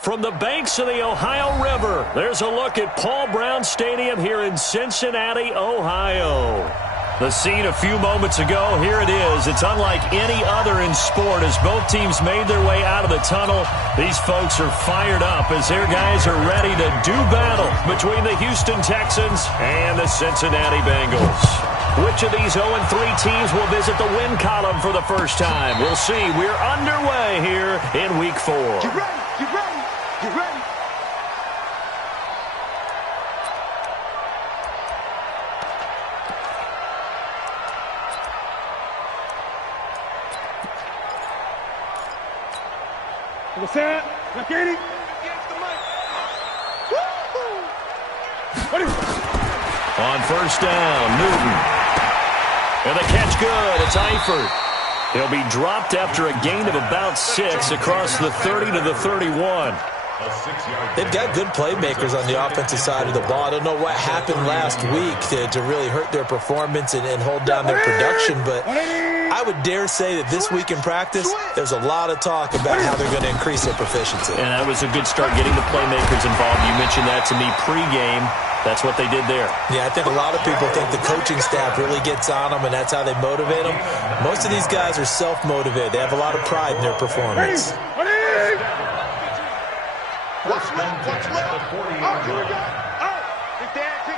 From the banks of the Ohio River, there's a look at Paul Brown Stadium here in Cincinnati, Ohio. The scene a few moments ago, here it is. It's unlike any other in sport as both teams made their way out of the tunnel. These folks are fired up as their guys are ready to do battle between the Houston Texans and the Cincinnati Bengals. Which of these 0-3 teams will visit the win column for the first time? We'll see. We're underway here in Week 4. Get ready, get ready, get ready. What's that? Now, Katie. On first down, Newton. And the catch good. It's Eifert. He'll be dropped after a gain of about 6 across the 30 to the 31. They've got good playmakers on the offensive side of the ball. I don't know what happened last week to really hurt their performance and hold down their production, but I would dare say that this week in practice, there's a lot of talk about how they're going to increase their proficiency. And that was a good start getting the playmakers involved. You mentioned that to me pregame. That's what they did there. Yeah, I think a lot of people think the coaching staff really gets on them, and that's how they motivate them. Most of these guys are self-motivated. They have a lot of pride in their performance. What's left? What's left? Oh, here we go. Oh, kick the edge.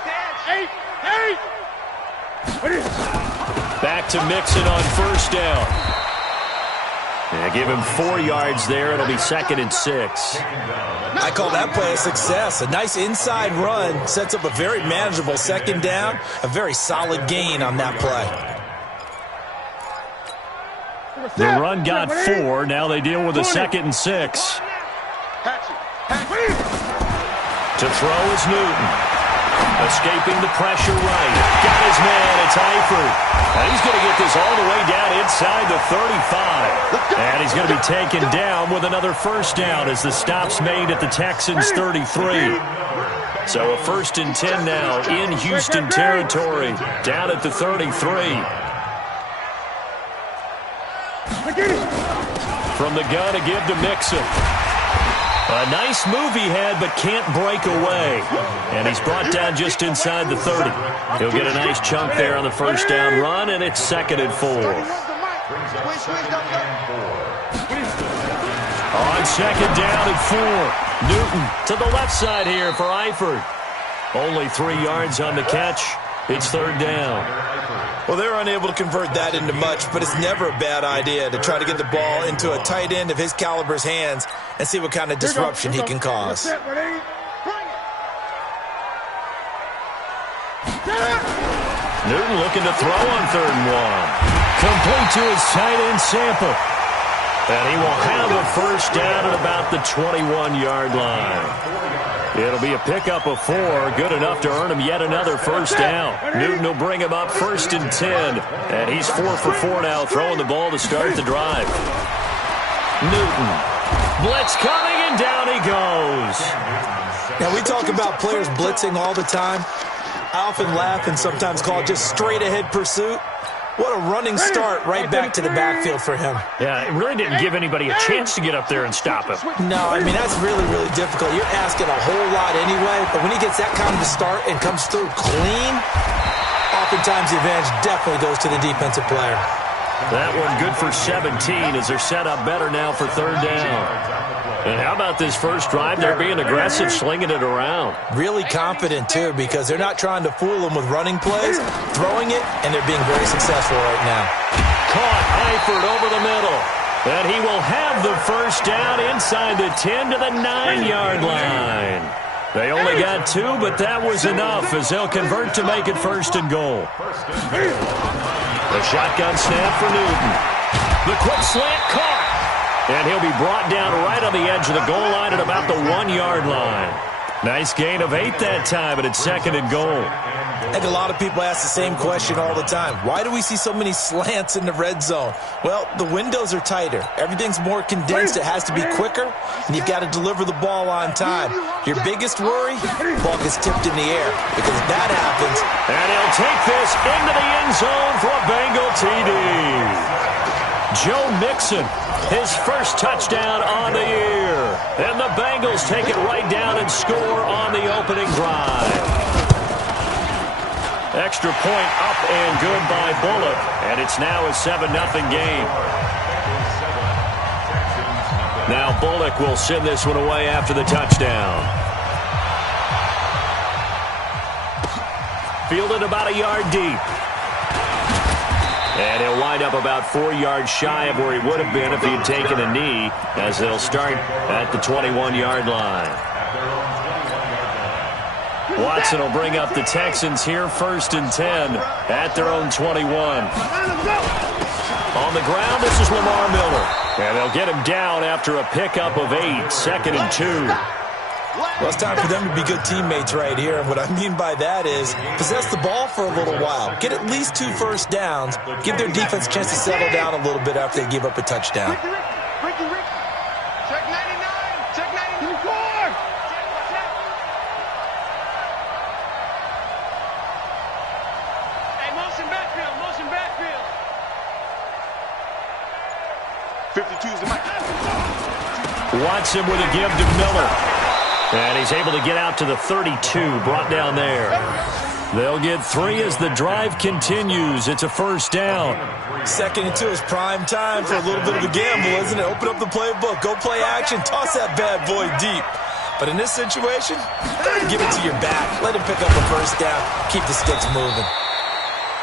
Back to Mixon on first down. Yeah, give him 4 yards there. It'll be 2nd and 6. I call that play a success. A nice inside run sets up a very manageable 2nd down. A very solid gain on that play. The run got 4. Now they deal with a 2nd and 6. To throw is Newton. Escaping the pressure right. Got his man. It's Eifert. And he's going to get this all the way down inside the 35. And he's going to be taken down with another first down as the stop's made at the Texans' 33. So a 1st and 10 now in Houston territory. Down at the 33. From the gun to give to Mixon. A nice move he had, but can't break away. And he's brought down just inside the 30. He'll get a nice chunk there on the first down run, and it's 2nd and 4. On 2nd down and 4. Newton to the left side here for Eifert. Only 3 yards on the catch. It's 3rd down. Well, they're unable to convert that into much, but it's never a bad idea to try to get the ball into a tight end of his caliber's hands and see what kind of disruption he can cause. Newton looking to throw on 3rd and 1. Complete to his tight end, Sample. And he will have a first down at about the 21-yard line. It'll be a pickup of 4, good enough to earn him yet another first down. Newton will bring him up 1st and 10, and he's 4 for 4 now, throwing the ball to start the drive. Newton, blitz coming, and down he goes. Now, we talk about players blitzing all the time. I often laugh and sometimes call it just straight-ahead pursuit. What a running start right back to the backfield for him. Yeah, it really didn't give anybody a chance to get up there and stop him. No, I mean, that's really, really difficult. You're asking a whole lot anyway, but when he gets that kind of a start and comes through clean, oftentimes the advantage definitely goes to the defensive player. That one good for 17 as they're set up better now for 3rd down. And how about this first drive? They're being aggressive, slinging it around. Really confident, too, because they're not trying to fool them with running plays, throwing it, and they're being very successful right now. Caught Eifert over the middle. And he will have the first down inside the 10 to the 9-yard line. They only got 2, but that was enough as they'll convert to make it 1st and goal. The shotgun snap for Newton. The quick slant caught. And he'll be brought down right on the edge of the goal line at about the 1-yard line. Nice gain of 8 that time, but it's 2nd and goal. I think a lot of people ask the same question all the time. Why do we see so many slants in the red zone? Well, the windows are tighter. Everything's more condensed. It has to be quicker, and you've got to deliver the ball on time. Your biggest worry, the ball gets tipped in the air. Because if that happens, and he'll take this into the end zone for a Bengal TD. Joe Mixon, his first touchdown on the year. And the Bengals take it right down and score on the opening drive. Extra point up and good by Bullock. And it's now a 7-0 game. Now Bullock will send this one away after the touchdown. Fielded about a yard deep. And he'll wind up about 4 yards shy of where he would have been if he had taken a knee, as they'll start at the 21-yard line. Watson will bring up the Texans here, 1st and 10 at their own 21. On the ground, this is Lamar Miller. And they'll get him down after a pickup of 8, 2nd and 2. Well, it's time for them to be good teammates right here. And what I mean by that is possess the ball for a little while. Get at least 2 first downs. Give their defense a chance to settle down a little bit after they give up a touchdown. Check 99. Check 94. Hey, motion backfield. Motion backfield. 52's the mic. Watson with a give to Miller. And he's able to get out to the 32, brought down there. They'll get 3 as the drive continues. It's a 1st down. 2nd and 2 is prime time for a little bit of a gamble, isn't it? Open up the playbook, go play action, toss that bad boy deep. But in this situation, go ahead and give it to your back. Let him pick up a 1st down. Keep the sticks moving.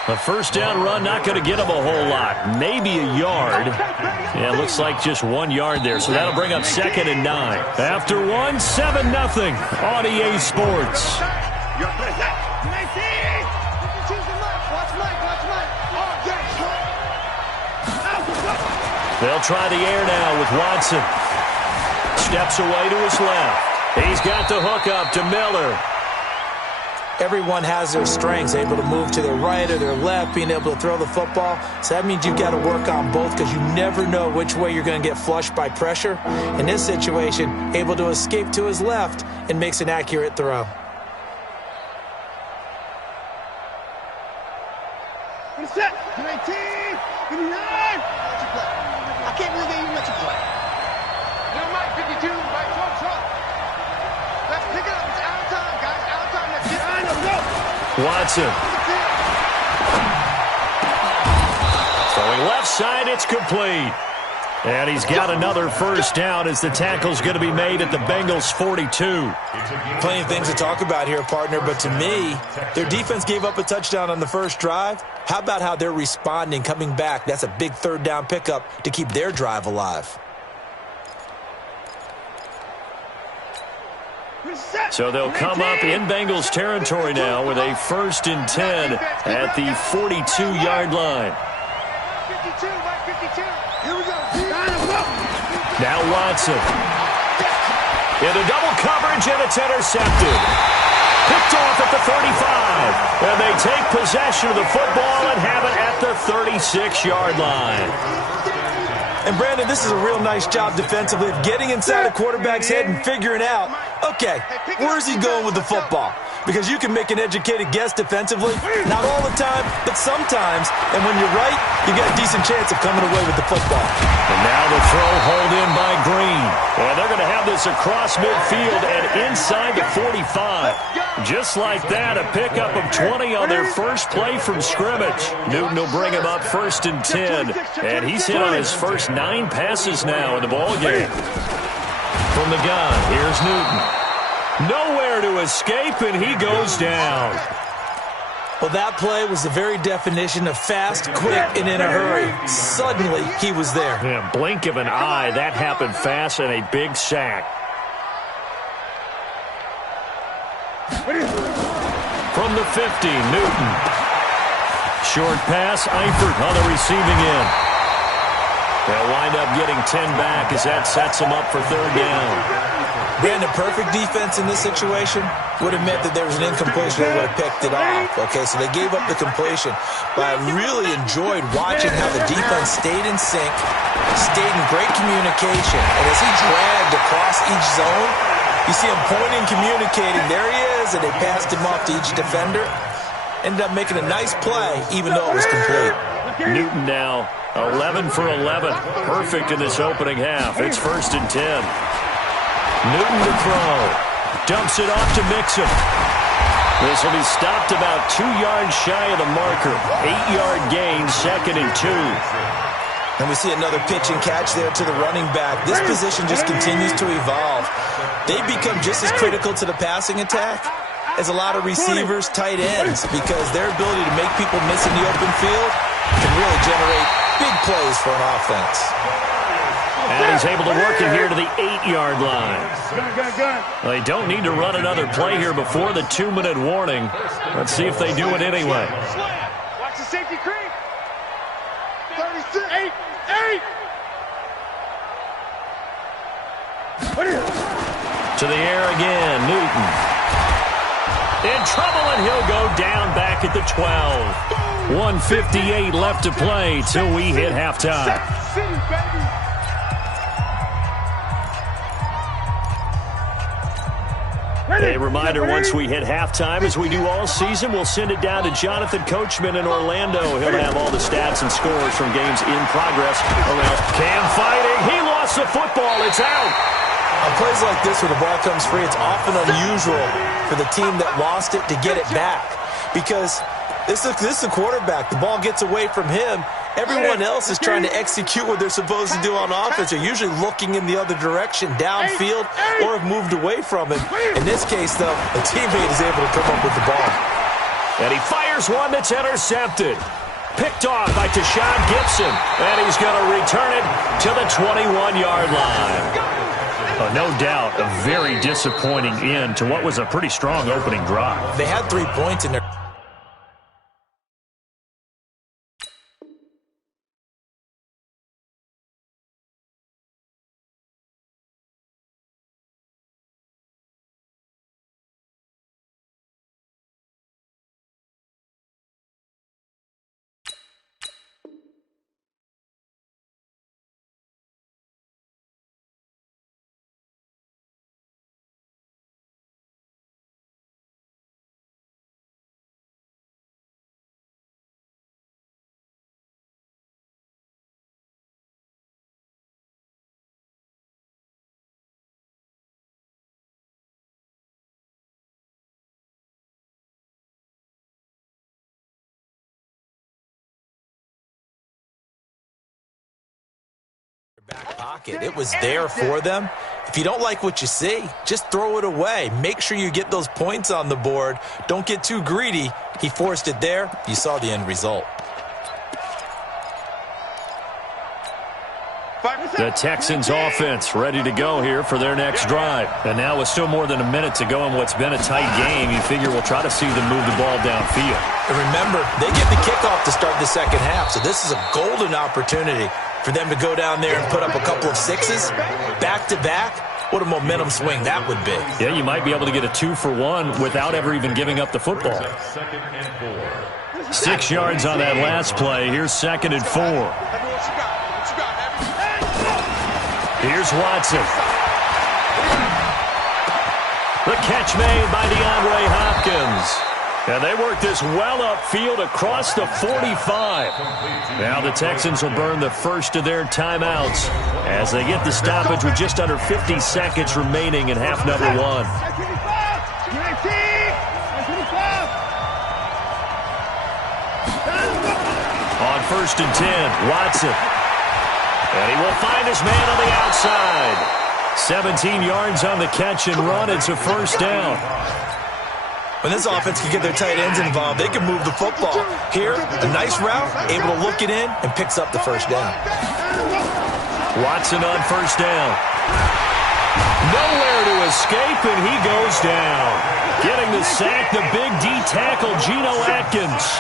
A 1st down run, not going to get him a whole lot. Maybe a yard. Yeah, it looks like just 1 yard there. So that'll bring up 2nd and 9. After 1, 7-0 on EA Sports. They'll try the air now with Watson. Steps away to his left. He's got the hook up to Miller. Everyone has their strengths, able to move to their right or their left, being able to throw the football. So that means you've got to work on both because you never know which way you're going to get flushed by pressure. In this situation, able to escape to his left and makes an accurate throw. Set. 19. 59. I can't believe they even let you play. No, Mike, 52. Mike, truck. Let's pick it up. It's out of time, guys. Out of time. Let's get on the go. Watson. Throwing left side, it's complete. And he's got another 1st down as the tackle's going to be made at the Bengals' 42. Plenty of things to talk about here, partner, but to me, their defense gave up a touchdown on the 1st drive. How about how they're responding, coming back? That's a big 3rd down pickup to keep their drive alive. So they'll come up in Bengals territory now with a 1st and 10 at the 42-yard line. 52, Mike, 52. Here we go. Now Watson. Into double coverage, and it's intercepted. Picked off at the 35. And they take possession of the football and have it at the 36-yard line. And, Brandon, this is a real nice job defensively of getting inside a quarterback's head and figuring out, okay, where's he going with the football? Because you can make an educated guess defensively, not all the time, but sometimes. And when you're right, you got a decent chance of coming away with the football. And now the throw hauled in by Green. And they're going to have this across midfield and inside the 45. Just like that, a pickup of 20 on their first play from scrimmage. Newton will bring him up 1st and 10. And he's hit on his first 9 passes now in the ballgame. From the gun, here's Newton. Nowhere to escape, and he goes down. Well, that play was the very definition of fast, quick, and in a hurry. Suddenly, he was there. Yeah, blink of an eye, that happened fast, and a big sack. From the 50, Newton. Short pass, Eifert on the receiving end. They'll wind up getting 10 back as that sets them up for 3rd down. Brandon, perfect defense in this situation would have meant that there was an incompletion. They would have picked it off. Okay, so they gave up the completion. But I really enjoyed watching how the defense stayed in sync, stayed in great communication. And as he dragged across each zone, you see him pointing, communicating. There he is, and they passed him off to each defender. Ended up making a nice play, even though it was complete. Newton now 11 for 11. Perfect in this opening half. It's 1st and 10. Newton to throw. Dumps it off to Mixon. This will be stopped about 2 yards shy of the marker. 8-yard gain, 2nd and 2. And we see another pitch and catch there to the running back. This position just continues to evolve. They become just as critical to the passing attack as a lot of receivers, tight ends, because their ability to make people miss in the open field can really generate big plays for an offense. And he's able to work it here to the 8-yard line. They don't need to run another play here before the 2-minute warning. Let's see if they do it anyway. Watch the safety creep. 36. 8. To the air again, Newton. In trouble, and he'll go down back at the 12. 1:58 left to play till we hit halftime. A reminder, once we hit halftime, as we do all season, we'll send it down to Jonathan Coachman in Orlando. He'll have all the stats and scores from games in progress around. Cam fighting. He lost the football. It's out. On plays like this where the ball comes free, it's often unusual for the team that lost it to get it back, because this is the quarterback. The ball gets away from him. Everyone else is trying to execute what they're supposed to do on offense. They're usually looking in the other direction, downfield, or have moved away from him. In this case, though, a teammate is able to come up with the ball. And he fires one that's intercepted. Picked off by Tashawn Gibson. And he's going to return it to the 21-yard line. No doubt, a very disappointing end to what was a pretty strong opening drive. They had 3 points in there. Back pocket. It was there for them. If you don't like what you see, just throw it away. Make sure you get those points on the board. Don't get too greedy. He forced it there. You saw the end result. The Texans offense ready to go here for their next drive. And now with still more than a minute to go in what's been a tight game, you figure we'll try to see them move the ball downfield. And remember, they get the kickoff to start the second half, so this is a golden opportunity for them to go down there and put up a couple of sixes back-to-back. What a momentum swing that would be. Yeah, you might be able to get a 2-for-1 without ever even giving up the football. 6 yards on that last play. Here's 2nd and 4. Here's Watson. The catch made by DeAndre Hopkins. And they work this well upfield across the 45. Now the Texans will burn the first of their timeouts as they get the stoppage with just under 50 seconds remaining in half number 1. On 1st and 10, Watson. And he will find his man on the outside. 17 yards on the catch and run. It's a first down. When this offense can get their tight ends involved, they can move the football. Here, a nice route, able to look it in, and picks up the first down. Watson on first down. Nowhere to escape, and he goes down. Getting the sack, the big D tackle, Geno Atkins.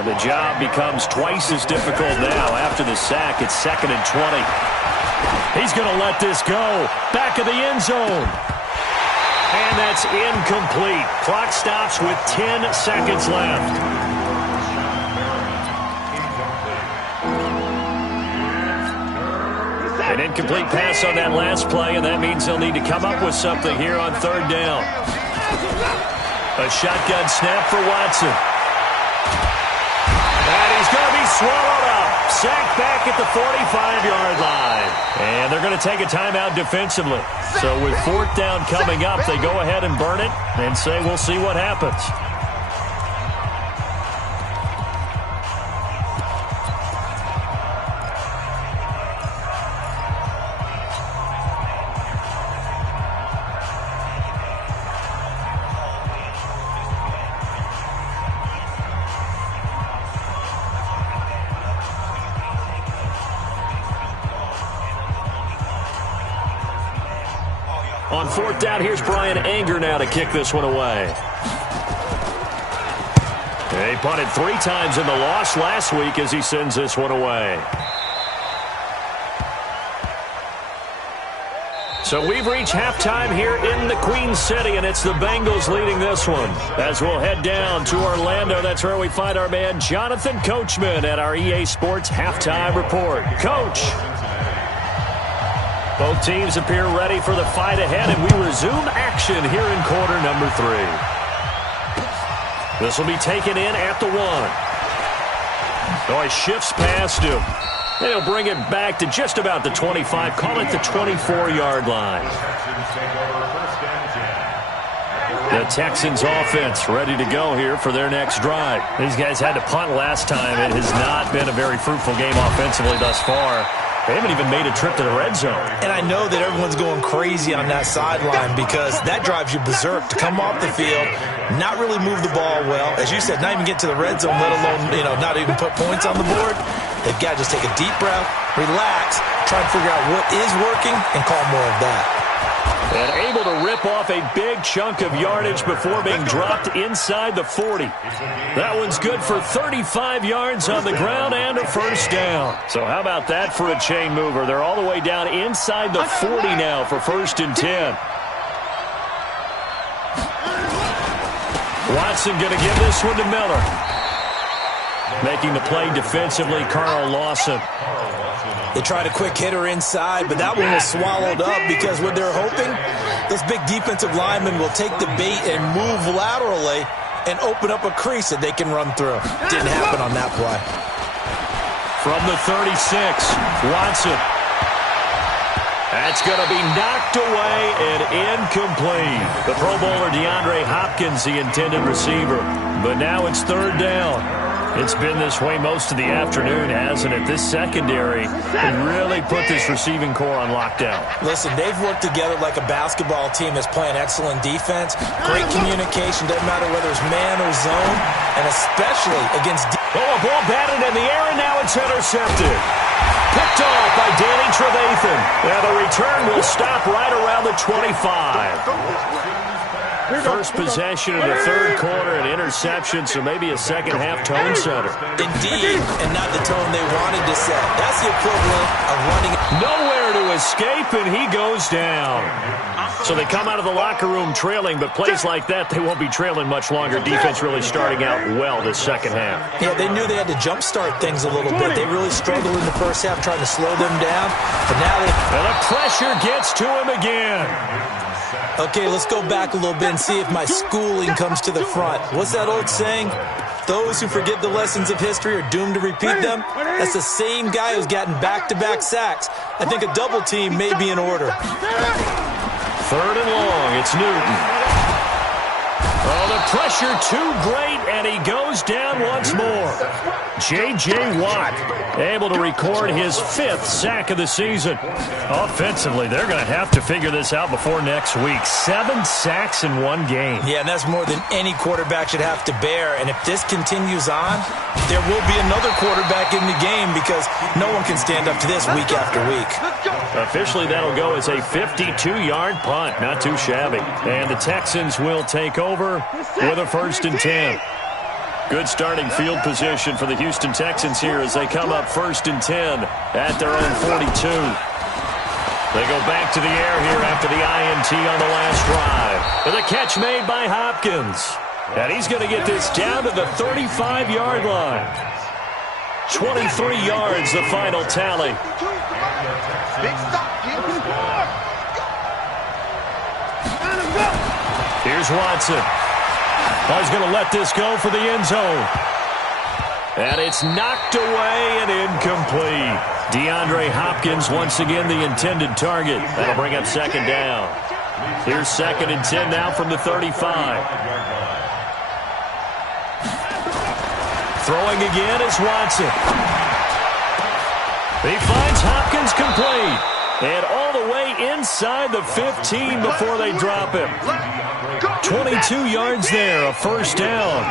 And the job becomes twice as difficult now. After the sack, it's 2nd and 20. He's going to let this go. Back of the end zone. And that's incomplete. Clock stops with 10 seconds left. An incomplete pass on that last play, and that means they'll need to come up with something here on 3rd down. A shotgun snap for Watson. And he's going to be swallowed up. Sacked back at the 45-yard line. And they're going to take a timeout defensively. So with fourth down coming up, they go ahead and burn it and say we'll see what happens. On fourth down, here's Brian Anger now to kick this one away. He punted 3 times in the loss last week as he sends this one away. So we've reached halftime here in the Queen City, and it's the Bengals leading this one. As we'll head down to Orlando, that's where we find our man Jonathan Coachman at our EA Sports Halftime Report. Coach. Both teams appear ready for the fight ahead, and we resume action here in quarter number 3. This will be taken in at the 1. Oh, he shifts past him. And he'll bring it back to just about the 25, call it the 24-yard line. The Texans offense ready to go here for their next drive. These guys had to punt last time. It has not been a very fruitful game offensively thus far. They haven't even made a trip to the red zone. And I know that everyone's going crazy on that sideline because that drives you berserk to come off the field, not really move the ball well. As you said, not even get to the red zone, let alone, not even put points on the board. They've got to just take a deep breath, relax, try to figure out what is working, and call more of that. And able to rip off a big chunk of yardage before being dropped inside the 40. That one's good for 35 yards on the ground and a first down. So how about that for a chain mover? They're all the way down inside the 40 now for 1st and 10. Watson going to give this one to Miller. Making the play defensively, Carl Lawson. They tried a quick hitter inside, but that one was swallowed up because what they're hoping, those big defensive linemen will take the bait and move laterally and open up a crease that they can run through. Didn't happen on that play. From the 36, Watson. That's going to be knocked away and incomplete. The Pro Bowler DeAndre Hopkins, the intended receiver. But now it's 3rd down. It's been this way most of the afternoon, hasn't it? This secondary can really put this receiving core on lockdown. Listen, they've worked together like a basketball team that's playing excellent defense. Great communication, doesn't matter whether it's man or zone, and especially against... Oh, a ball batted in the air, and now it's intercepted. Picked off by Danny Trevathan. Now the return will stop right around the 25. First possession in the 3rd quarter, an interception, so maybe a second-half tone setter. Indeed, and not the tone they wanted to set. That's the equivalent of running... Nowhere to escape, and he goes down. So they come out of the locker room trailing, but plays like that, they won't be trailing much longer. Defense really starting out well this second half. Yeah, they knew they had to jumpstart things a little bit. They really struggled in the first half trying to slow them down, but now they... And the pressure gets to him again. Okay, let's go back a little bit and see if my schooling comes to the front. What's that old saying? Those who forget the lessons of history are doomed to repeat them. That's the same guy who's gotten back-to-back sacks. I think a double team may be in order. 3rd and long, it's Newton. Oh, the pressure too great, and he goes down once more. J.J. Watt able to record his 5th sack of the season. Offensively, they're going to have to figure this out before next week. 7 sacks in 1 game. Yeah, and that's more than any quarterback should have to bear. And if this continues on, there will be another quarterback in the game because no one can stand up to this week after week. Officially, that'll go as a 52-yard punt. Not too shabby. And the Texans will take over with a 1st and 10. Good starting field position for the Houston Texans here as they come up 1st and 10 at their own 42. They go back to the air here after the INT on the last drive. And the catch made by Hopkins. And he's going to get this down to the 35-yard line. 23 yards, the final tally. Here's Watson. Oh, he's going to let this go for the end zone. And it's knocked away and incomplete. DeAndre Hopkins once again the intended target. That'll bring up second down. Here's 2nd and 10 now from the 35. Throwing again is Watson. He finds Hopkins complete. And all the way inside the 15 before they drop him. 22 yards there, a first down.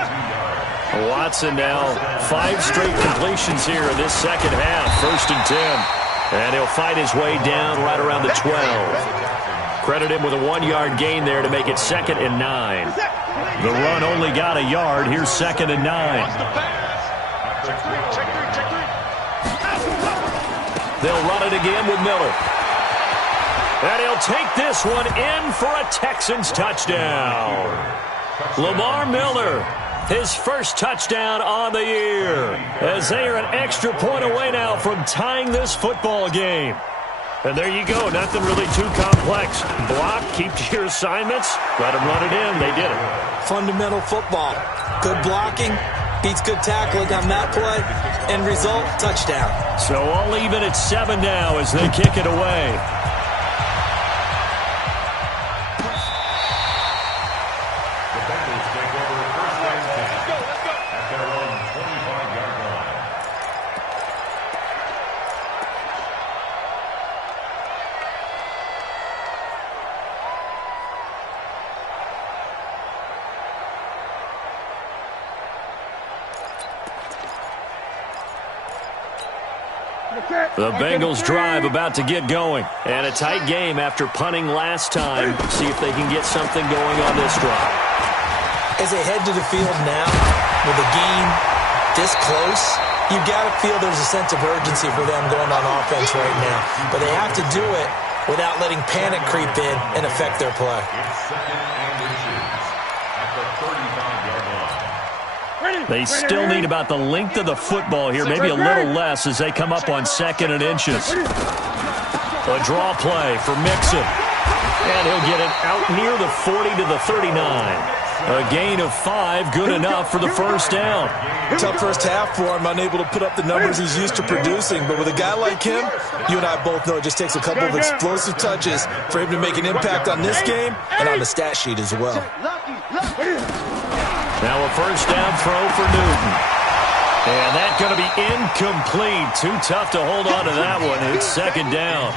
Watson now 5 straight completions here in this second half. 1st and 10. And he'll fight his way down right around the 12. Credit him with a 1-yard gain there to make it 2nd and 9. The run only got a yard. Here's 2nd and 9. They'll run it again with Miller. And he'll take this one in for a Texans touchdown. Lamar Miller, his first touchdown on the year, as they are an extra point away now from tying this football game. And there you go, nothing really too complex. Block, keep to your assignments, let them run it in. They did it. Fundamental football. Good blocking beats good tackling on that play. End result, touchdown. So all even at 7 now as they kick it away. The Bengals drive about to get going. And a tight game after punting last time. See if they can get something going on this drive. As they head to the field now, with the game this close, you've got to feel there's a sense of urgency for them going on offense right now. But they have to do it without letting panic creep in and affect their play. They still need about the length of the football here, maybe a little less as they come up on 2nd and inches. A draw play for Mixon. And he'll get it out near the 40 to the 39. A gain of 5, good enough for the first down. Tough first half for him, unable to put up the numbers he's used to producing. But with a guy like him, you and I both know it just takes a couple of explosive touches for him to make an impact on this game and on the stat sheet as well. Now a first down throw for Newton. And that's going to be incomplete. Too tough to hold on to that one. It's 2nd down.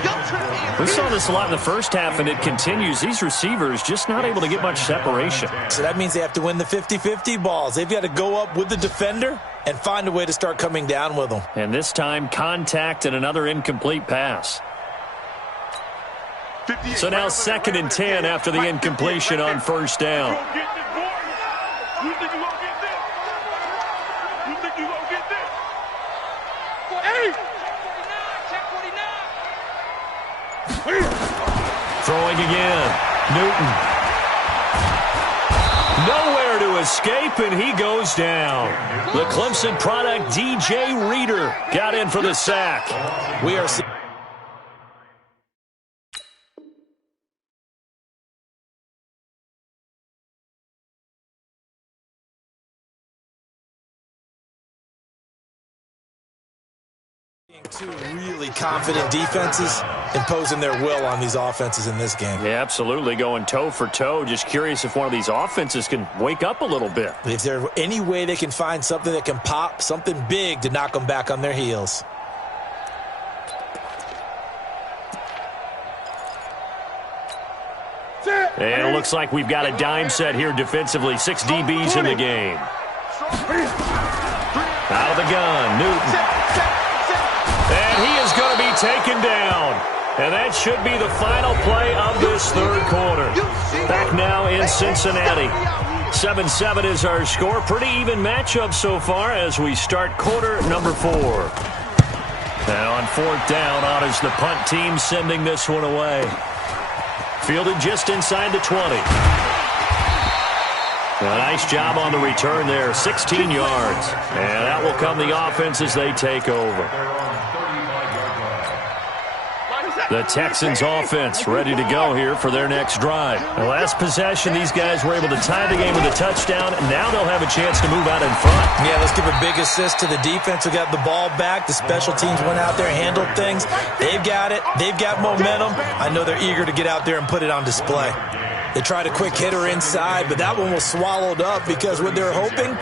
We saw this a lot in the first half, and it continues. These receivers just not able to get much separation. So that means they have to win the 50-50 balls. They've got to go up with the defender and find a way to start coming down with them. And this time, contact and another incomplete pass. So now 2nd and 10 after the incompletion on first down. Throwing again. Newton. Nowhere to escape, and he goes down. The Clemson product, DJ Reader, got in for the sack. We are two really confident defenses imposing their will on these offenses in this game. Yeah, absolutely, going toe for toe. Just curious if one of these offenses can wake up a little bit. If there's any way they can find something that can pop, something big to knock them back on their heels. And it looks like we've got a dime set here defensively. 6 DBs in the game. Out of the gun, Newton. And he is going to be taken down. And that should be the final play of this third quarter. Back now in Cincinnati. 7-7 is our score. Pretty even matchup so far as we start quarter number 4. Now on 4th down, honors the punt team, sending this one away. Fielded just inside the 20. A nice job on the return there, 16 yards. And that will come the offense as they take over. The Texans offense ready to go here for their next drive. The last possession, these guys were able to tie the game with a touchdown, and now they'll have a chance to move out in front. Yeah, let's give a big assist to the defense who got the ball back. The special teams went out there, handled things. They've got it. They've got momentum. I know they're eager to get out there and put it on display. They tried a quick hitter inside, but that one was swallowed up because what they're hoping,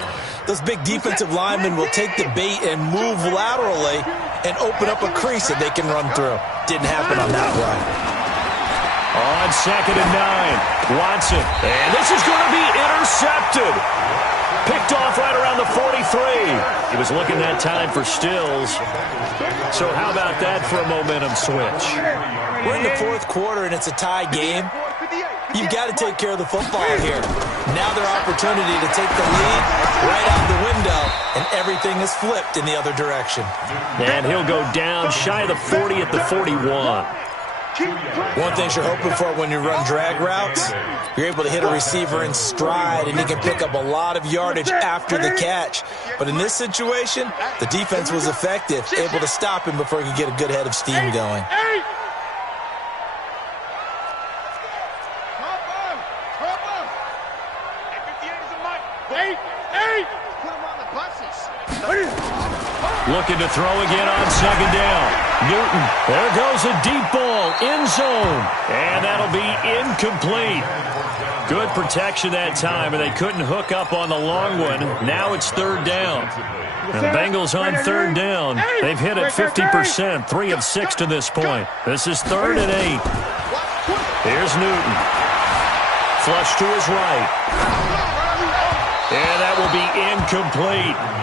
those big defensive linemen will take the bait and move laterally and open up a crease that they can run through. Didn't happen on that one. On 2nd and 9, Watson. And this is going to be intercepted. Picked off right around the 43. He was looking that time for Stills. So how about that for a momentum switch? We're in the fourth quarter, and it's a tie game. You've got to take care of the football here. Now their opportunity to take the lead right out the window, and everything is flipped in the other direction. And he'll go down shy of the 40 at the 41. One thing you're hoping for when you run drag routes, you're able to hit a receiver in stride, and he can pick up a lot of yardage after the catch. But in this situation, the defense was effective, able to stop him before he could get a good head of steam going. Looking to throw again on 2nd down. Newton, there goes a deep ball, end zone. And that'll be incomplete. Good protection that time, and they couldn't hook up on the long one. Now it's 3rd down. And the Bengals on 3rd down. They've hit it 50%, 3 of 6 to this point. This is 3rd and 8. Here's Newton. Flush to his right. And that will be incomplete.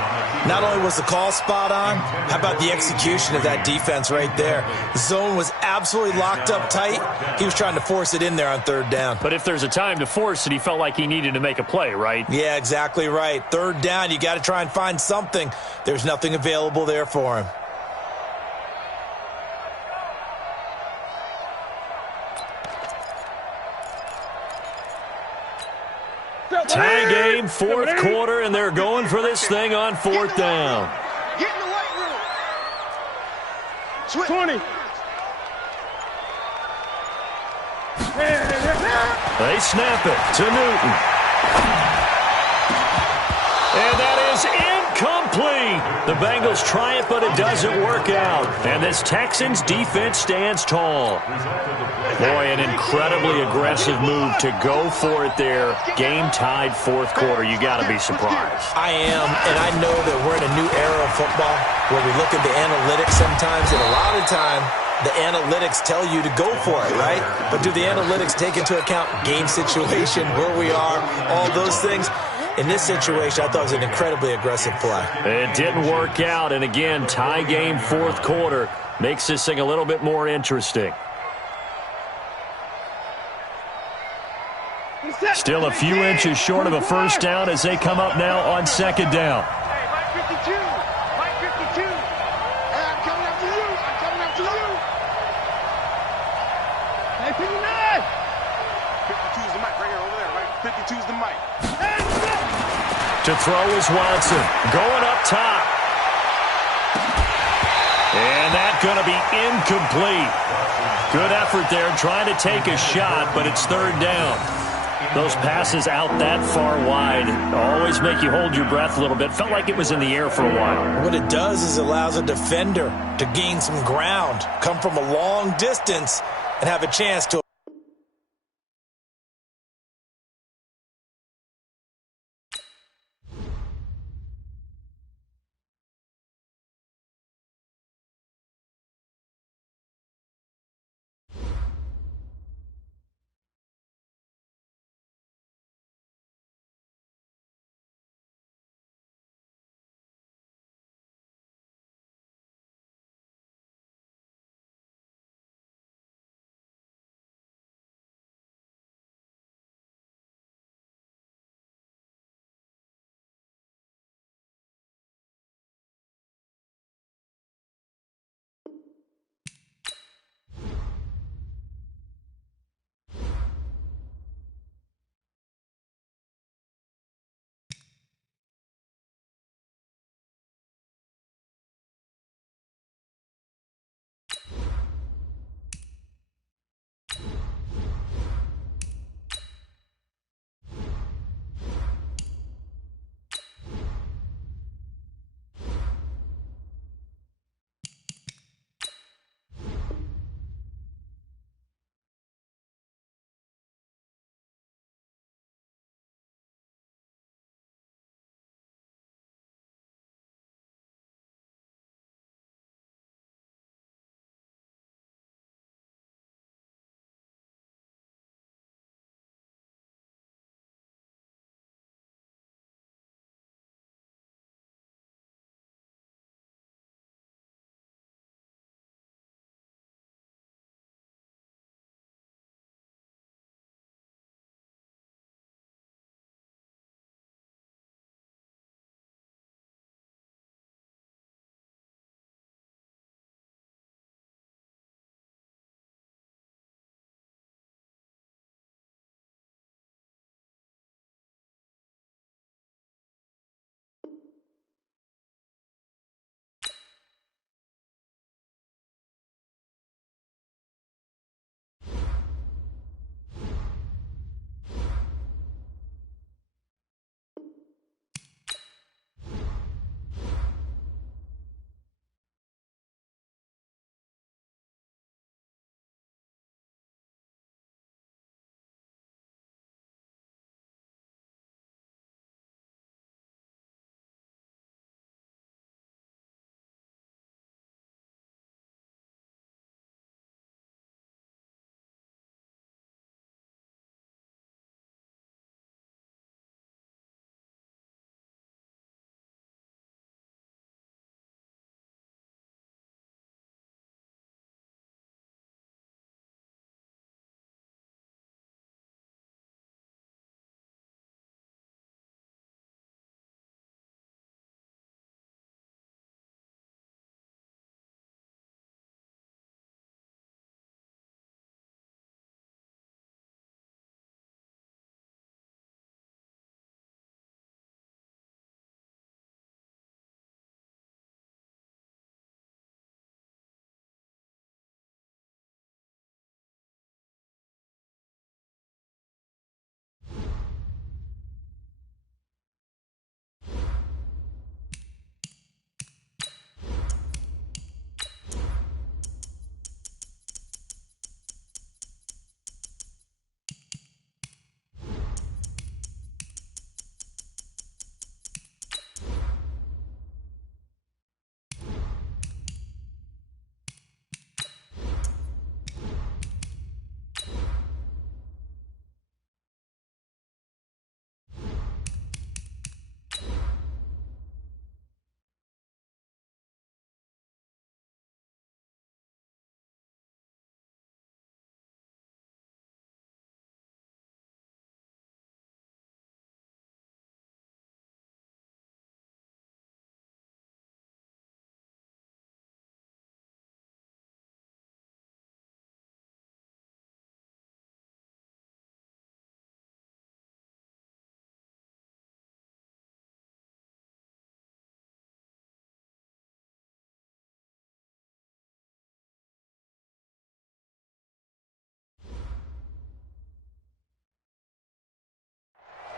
Not only was the call spot on, how about the execution of that defense right there? The zone was absolutely locked up tight. He was trying to force it in there on 3rd down. But if there's a time to force it, he felt like he needed to make a play, right? Yeah, exactly right. 3rd down, you got to try and find something. There's nothing available there for him. Tie game, 4th quarter, and they're going for this thing on 4th down. Get in the weight room. Switch. 20. They snap it to Newton. And that is incomplete. The Bengals try it, but it doesn't work out. And this Texans defense stands tall. Boy, an incredibly aggressive move to go for it there. Game tied 4th quarter. You got to be surprised. I am, and I know that we're in a new era of football where we look at the analytics sometimes, and a lot of time the analytics tell you to go for it, right? But do the analytics take into account game situation, where we are, all those things? In this situation, I thought it was an incredibly aggressive play. It didn't work out, and again, tie game 4th quarter makes this thing a little bit more interesting. Still a few inches short of a 1st down as they come up now on 2nd down. Hey, Mike 52. Mike 52. Hey, I'm coming up to you. I'm coming up to you. Hey, 59. 52's the mic right here over there, right? 52's the mic. To throw is Watson. Going up top. And that's going to be incomplete. Good effort there trying to take a shot, but it's 3rd down. Those passes out that far wide always make you hold your breath a little bit. Felt like it was in the air for a while. What it does is it allows a defender to gain some ground, come from a long distance, and have a chance to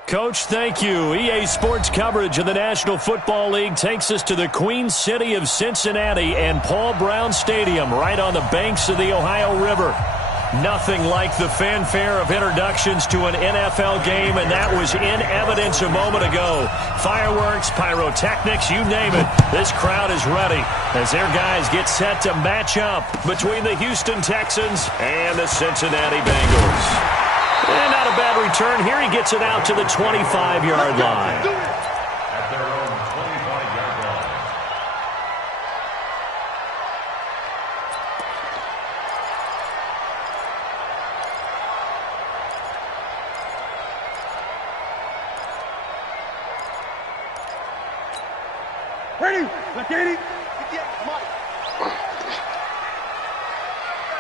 Coach, thank you. EA Sports coverage of the National Football League takes us to the Queen City of Cincinnati and Paul Brown Stadium right on the banks of the Ohio River. Nothing like the fanfare of introductions to an NFL game, and that was in evidence a moment ago. Fireworks, pyrotechnics, you name it. This crowd is ready as their guys get set to match up between the Houston Texans and the Cincinnati Bengals. And not a bad return. Here he gets it out to the 25-yard line. At their own 25-yard line. Ready? Left 80. 58. Mike.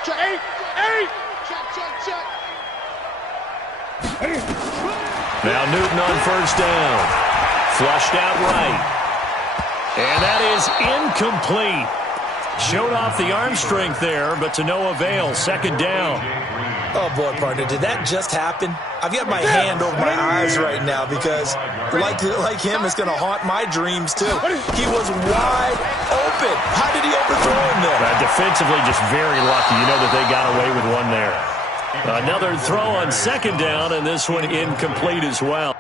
Check. 8. Check. Now Newton on first down. Flushed out right. And that is incomplete. Showed off the arm strength there, but to no avail. Second down. Oh, boy, partner, did that just happen? I've got my hand over my eyes right now because, like him, it's going to haunt my dreams, too. He was wide open. How did he overthrow him there? Defensively, just very lucky. You know that they got away with one there. Another throw on second down, and this one incomplete as well.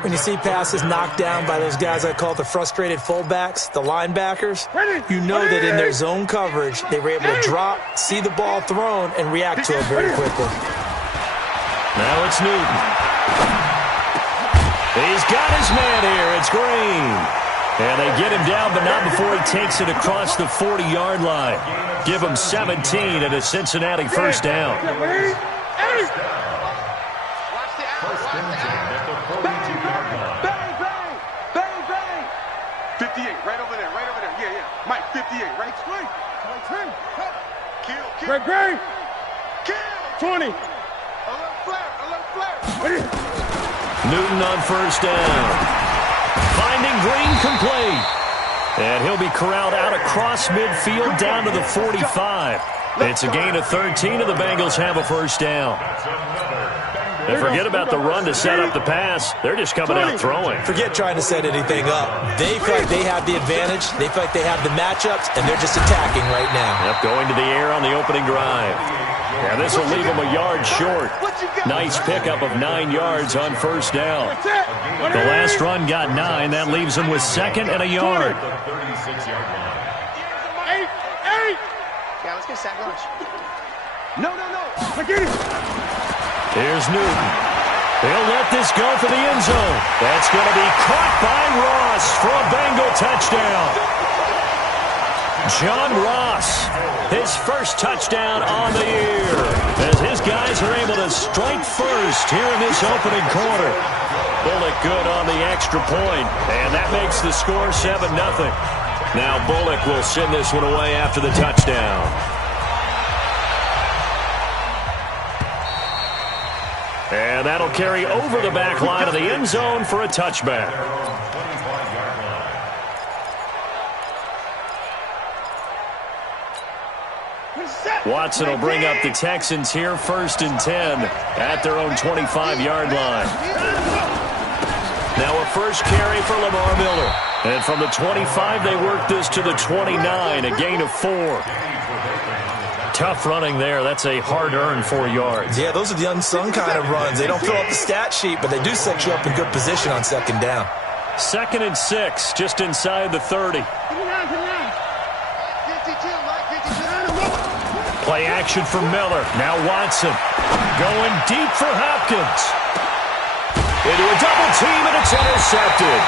When you see passes knocked down by those guys I call the frustrated fullbacks, the linebackers, you know that in their zone coverage, they were able to drop, see the ball thrown, and react to it very quickly. Now it's Newton. He's got his man here. It's Green. And they get him down, but not before he takes it across the 40-yard line. Give him 17 at a Cincinnati first down. Greg. Kill. 20. Alert flare. Newton on first down. Finding Green complete. And he'll be corralled out across midfield down to the 45. It's a gain of 13, and the Bengals have a first down. And forget about the run to set up the pass. They're just coming out throwing. Forget trying to set anything up. They feel like they have the advantage. They feel like they have the matchups, and they're just attacking right now. Yep, going to the air on the opening drive. And this will leave them a yard short. Nice pickup of 9 yards on first down. The last run got 9. That leaves them with second and a yard. 36-yard line. 8. Yeah, let's get sack lunch. No. Here's Newton. He'll let this go for the end zone. That's going to be caught by Ross for a Bengal touchdown. John Ross, his first touchdown on the year, as his guys are able to strike first here in this opening quarter. Bullock good on the extra point, and that makes the score 7-0. Now Bullock will send this one away after the touchdown. And that'll carry over the back line of the end zone for a touchback. Watson will bring up the Texans here first and 10 at their own 25-yard line. Now a first carry for Lamar Miller. And from the 25, they work this to the 29, a gain of 4. Tough running there. That's a hard-earned 4 yards. Yeah, those are the unsung kind of runs. They don't fill up the stat sheet, but they do set you up in good position on second down. 2nd and 6, just inside the 30. Play action for Miller. Now Watson going deep for Hopkins. Into a double team, and it's intercepted.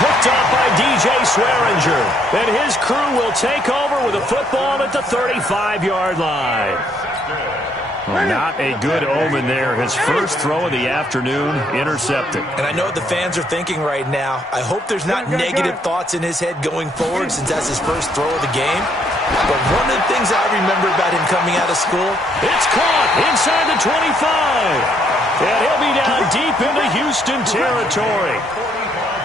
Picked up by DJ Swearinger. And his crew will take over with a football at the 35-yard line. Well, not a good omen there. His first throw of the afternoon intercepted. And I know what the fans are thinking right now. I hope there's not negative thoughts in his head going forward since that's his first throw of the game. But one of the things I remember about him coming out of school, it's caught inside the 25. And he'll be down deep into Houston territory.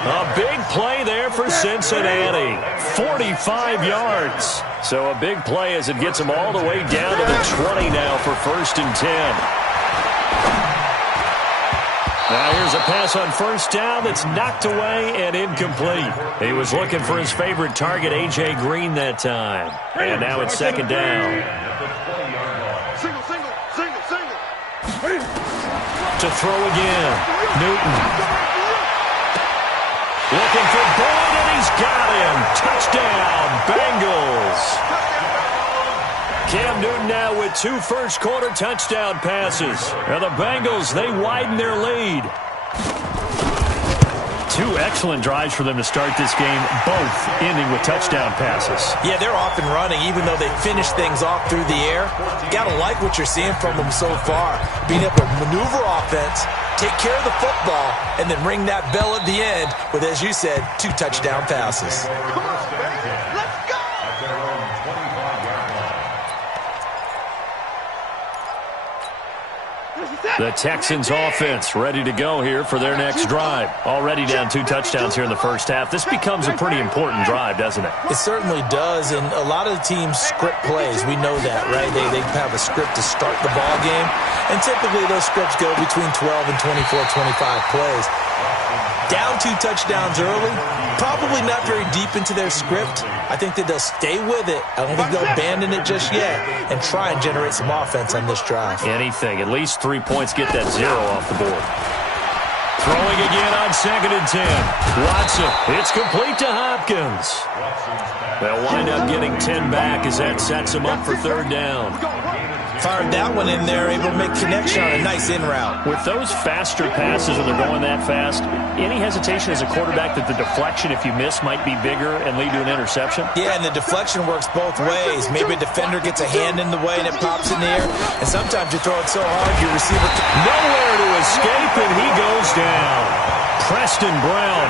A big play there for Cincinnati. 45 yards. So a big play as it gets him all the way down to the 20 now for 1st and 10. Now here's a pass on first down that's knocked away and incomplete. He was looking for his favorite target, A.J. Green, that time. And now it's 2nd down. Single. To throw again. Newton. Looking for Boyd, and he's got him. Touchdown, Bengals. Cam Newton now with 2 first-quarter touchdown passes. Now the Bengals, they widen their lead. 2 excellent drives for them to start this game, both ending with touchdown passes. Yeah, they're off and running, even though they finish things off through the air. You got to like what you're seeing from them so far. Being able to maneuver offense, take care of the football, and then ring that bell at the end with, as you said, 2 touchdown passes. Come on, baby. Let's go. At their own 25-yard line. The Texans offense ready to go here for their next drive. Already down 2 touchdowns here in the first half. This becomes a pretty important drive, doesn't it? It certainly does, and a lot of the teams script plays. We know that, right? They have a script to start the ball game, and typically those scripts go between 12 and 24, 25 plays. Down 2 touchdowns early, probably not very deep into their script. I think that they'll stay with it. I don't think they'll abandon it just yet and try and generate some offense on this drive. Anything. At least 3 points, get that 0 off the board. Throwing again on 2nd and 10. Watson, it's complete to Hopkins. They'll wind up getting 10 back as that sets him up for 3rd down. Fired that one in there, able to make connection on a nice in route. With those faster passes when they're going that fast, any hesitation as a quarterback that the deflection, if you miss, might be bigger and lead to an interception? Yeah, and the deflection works both ways. Maybe a defender gets a hand in the way and it pops in the air, and sometimes you throw it so hard your receiver nowhere to escape, and he goes down. Preston Brown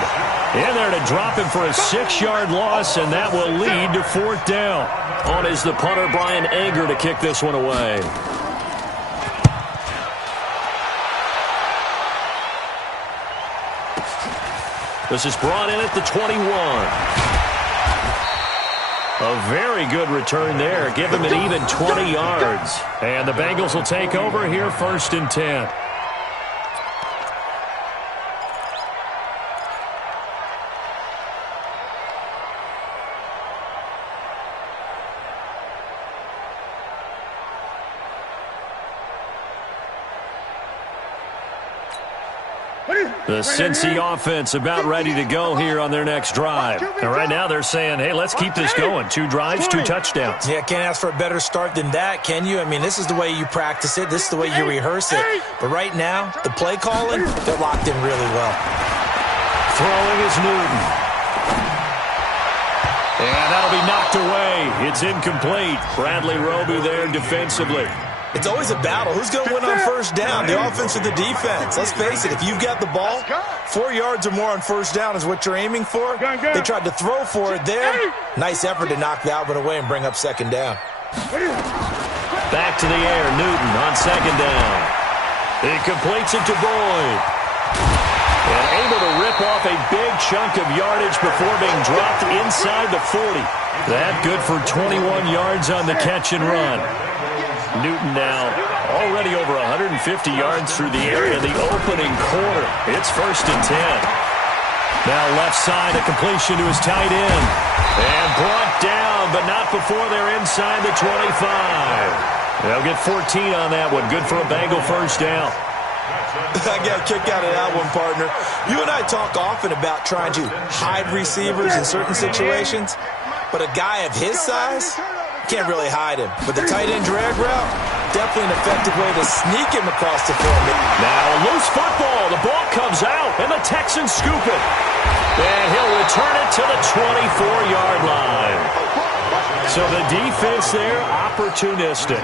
in there to drop him for a 6-yard loss, and that will lead to 4th down. On is the punter, Brian Anger, to kick this one away. This is brought in at the 21. A very good return there. Give him an even 20 yards. And the Bengals will take over here 1st and 10. The Cincy offense about ready to go here on their next drive. And right now they're saying, hey, let's keep this going. 2 drives, 2 touchdowns. Yeah, can't ask for a better start than that, can you? I mean, this is the way you practice it. This is the way you rehearse it. But right now, the play calling, they're locked in really well. Throwing is Newton. And that'll be knocked away. It's incomplete. Bradley Roby there defensively. It's always a battle. Who's going to win on 1st down, the offense or the defense? Let's face it, if you've got the ball, 4 yards or more on 1st down is what you're aiming for. They tried to throw for it there. Nice effort to knock that one away and bring up 2nd down. Back to the air, Newton on 2nd down. He completes it to Boyd. And able to rip off a big chunk of yardage before being dropped inside the 40. That good for 21 yards on the catch and run. Newton now already over 150 yards through the area in the opening quarter. It's 1st and 10. Now left side, a completion to his tight end. And brought down, but not before they're inside the 25. They'll get 14 on that one. Good for a Bengal 1st down. I got a kick out of that one, partner. You and I talk often about trying to hide receivers in certain situations, but a guy of his size can't really hide him. But the tight end drag route, definitely an effective way to sneak him across the field. Now a loose football. The ball comes out, and the Texans scoop it. And he'll return it to the 24-yard line. So the defense there, opportunistic.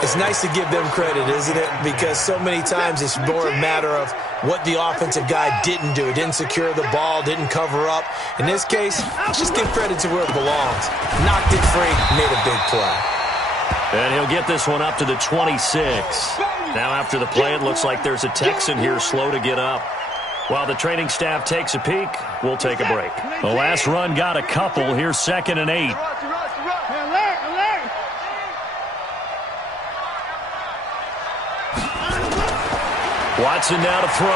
It's nice to give them credit, isn't it? Because so many times it's more a matter of what the offensive guy didn't do. Didn't secure the ball, didn't cover up. In this case, just give credit to where it belongs. Knocked it free, made a big play. And he'll get this one up to the 26. Now after the play, it looks like there's a Texan here slow to get up. While the training staff takes a peek, we'll take a break. The last run got a couple. Here's 2nd and 8. Watson now to throw.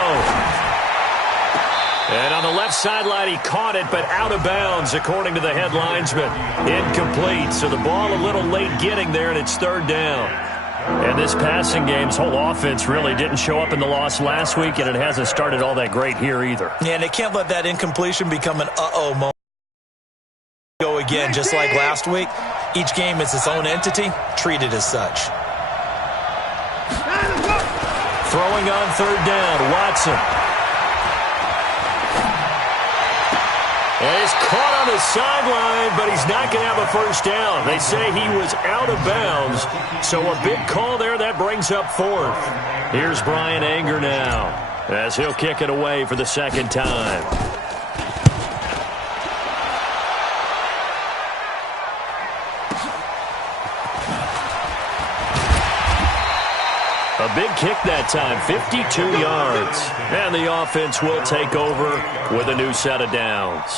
And on the left sideline, he caught it, but out of bounds, according to the head linesman. Incomplete, so the ball a little late getting there, and it's 3rd down. And this passing game's whole offense really didn't show up in the loss last week, and it hasn't started all that great here either. Yeah, and they can't let that incompletion become an uh-oh moment. Go again, just like last week. Each game is its own entity, treated as such. Throwing on 3rd down, Watson. And he's caught on the sideline, but he's not going to have a first down. They say he was out of bounds, so a big call there. That brings up 4th. Here's Brian Anger now, as he'll kick it away for the 2nd time. A big kick that time, 52 yards. And the offense will take over with a new set of downs.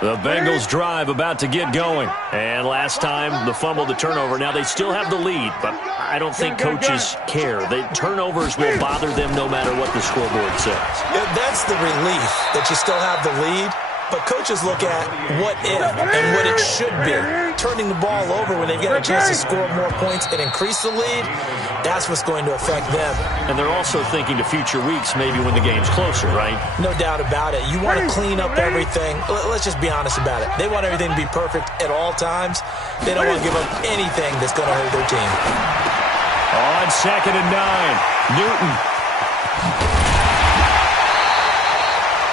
The Bengals drive about to get going. And last time, the fumble, the turnover. Now they still have the lead, but I don't think coaches care. The turnovers will bother them no matter what the scoreboard says. That's the relief that you still have the lead. But coaches look at what if and what it should be. Turning the ball over when they get a chance to score more points and increase the lead, that's what's going to affect them. And they're also thinking to future weeks, maybe when the game's closer, right? No doubt about it. You want to clean up everything. Let's just be honest about it. They want everything to be perfect at all times. They don't want to give up anything that's going to hurt their team. On 2nd and 9, Newton.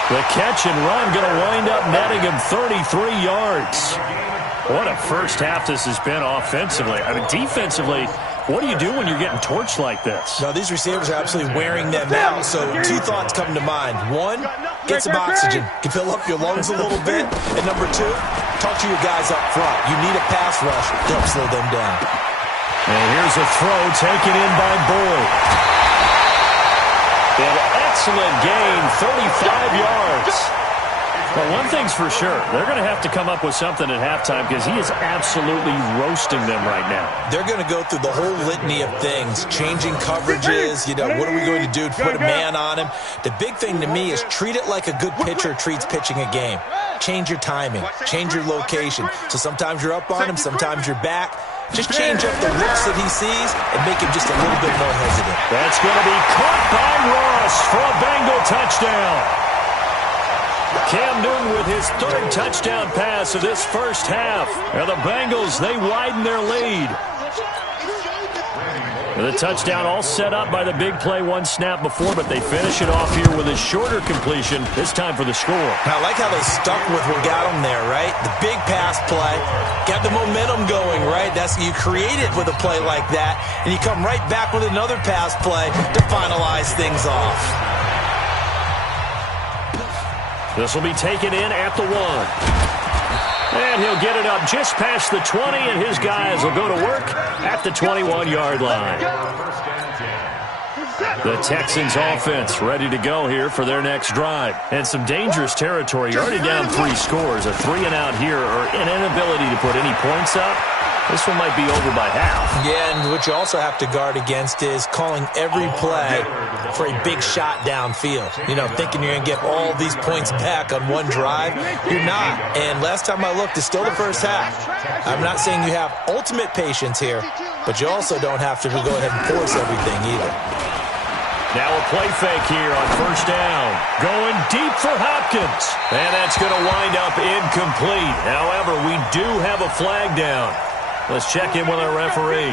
The catch and run going to wind up netting him 33 yards. What a first half this has been offensively. I mean, defensively, what do you do when you're getting torched like this? No, these receivers are absolutely wearing them out. So 2 thoughts come to mind. 1, get some oxygen. You can fill up your lungs a little bit. And number 2, talk to your guys up front. You need a pass rush to help slow them down. And here's a throw taken in by Boyd. An excellent gain, 35 yards. Well, one thing's for sure. They're going to have to come up with something at halftime because he is absolutely roasting them right now. They're going to go through the whole litany of things, changing coverages, what are we going to do to put a man on him? The big thing to me is treat it like a good pitcher treats pitching a game. Change your timing, change your location. So sometimes you're up on him, sometimes you're back. Just change up the looks that he sees and make him just a little bit more hesitant. That's going to be caught by Ross for a Bengal touchdown. Cam Newton with his 3rd touchdown pass of this first half. And the Bengals, they widen their lead. The touchdown all set up by the big play 1 snap before, but they finish it off here with a shorter completion, this time for the score. I like how they stuck with what got them there, right? The big pass play, got the momentum going, right? You create it with a play like that, and you come right back with another pass play to finalize things off. This will be taken in at the 1. And he'll get it up just past the 20, and his guys will go to work at the 21-yard line. The Texans offense ready to go here for their next drive. And some dangerous territory. You're already down 3 scores. A 3-and-out here or an inability to put any points up. This one might be over by half. Yeah, and what you also have to guard against is calling every play for a big shot downfield. Thinking you're going to get all these points back on one drive. You're not. And last time I looked, it's still the first half. I'm not saying you have ultimate patience here, but you also don't have to go ahead and force everything either. Now a play fake here on 1st down. Going deep for Hopkins. And that's going to wind up incomplete. However, we do have a flag down. Let's check in with our referee.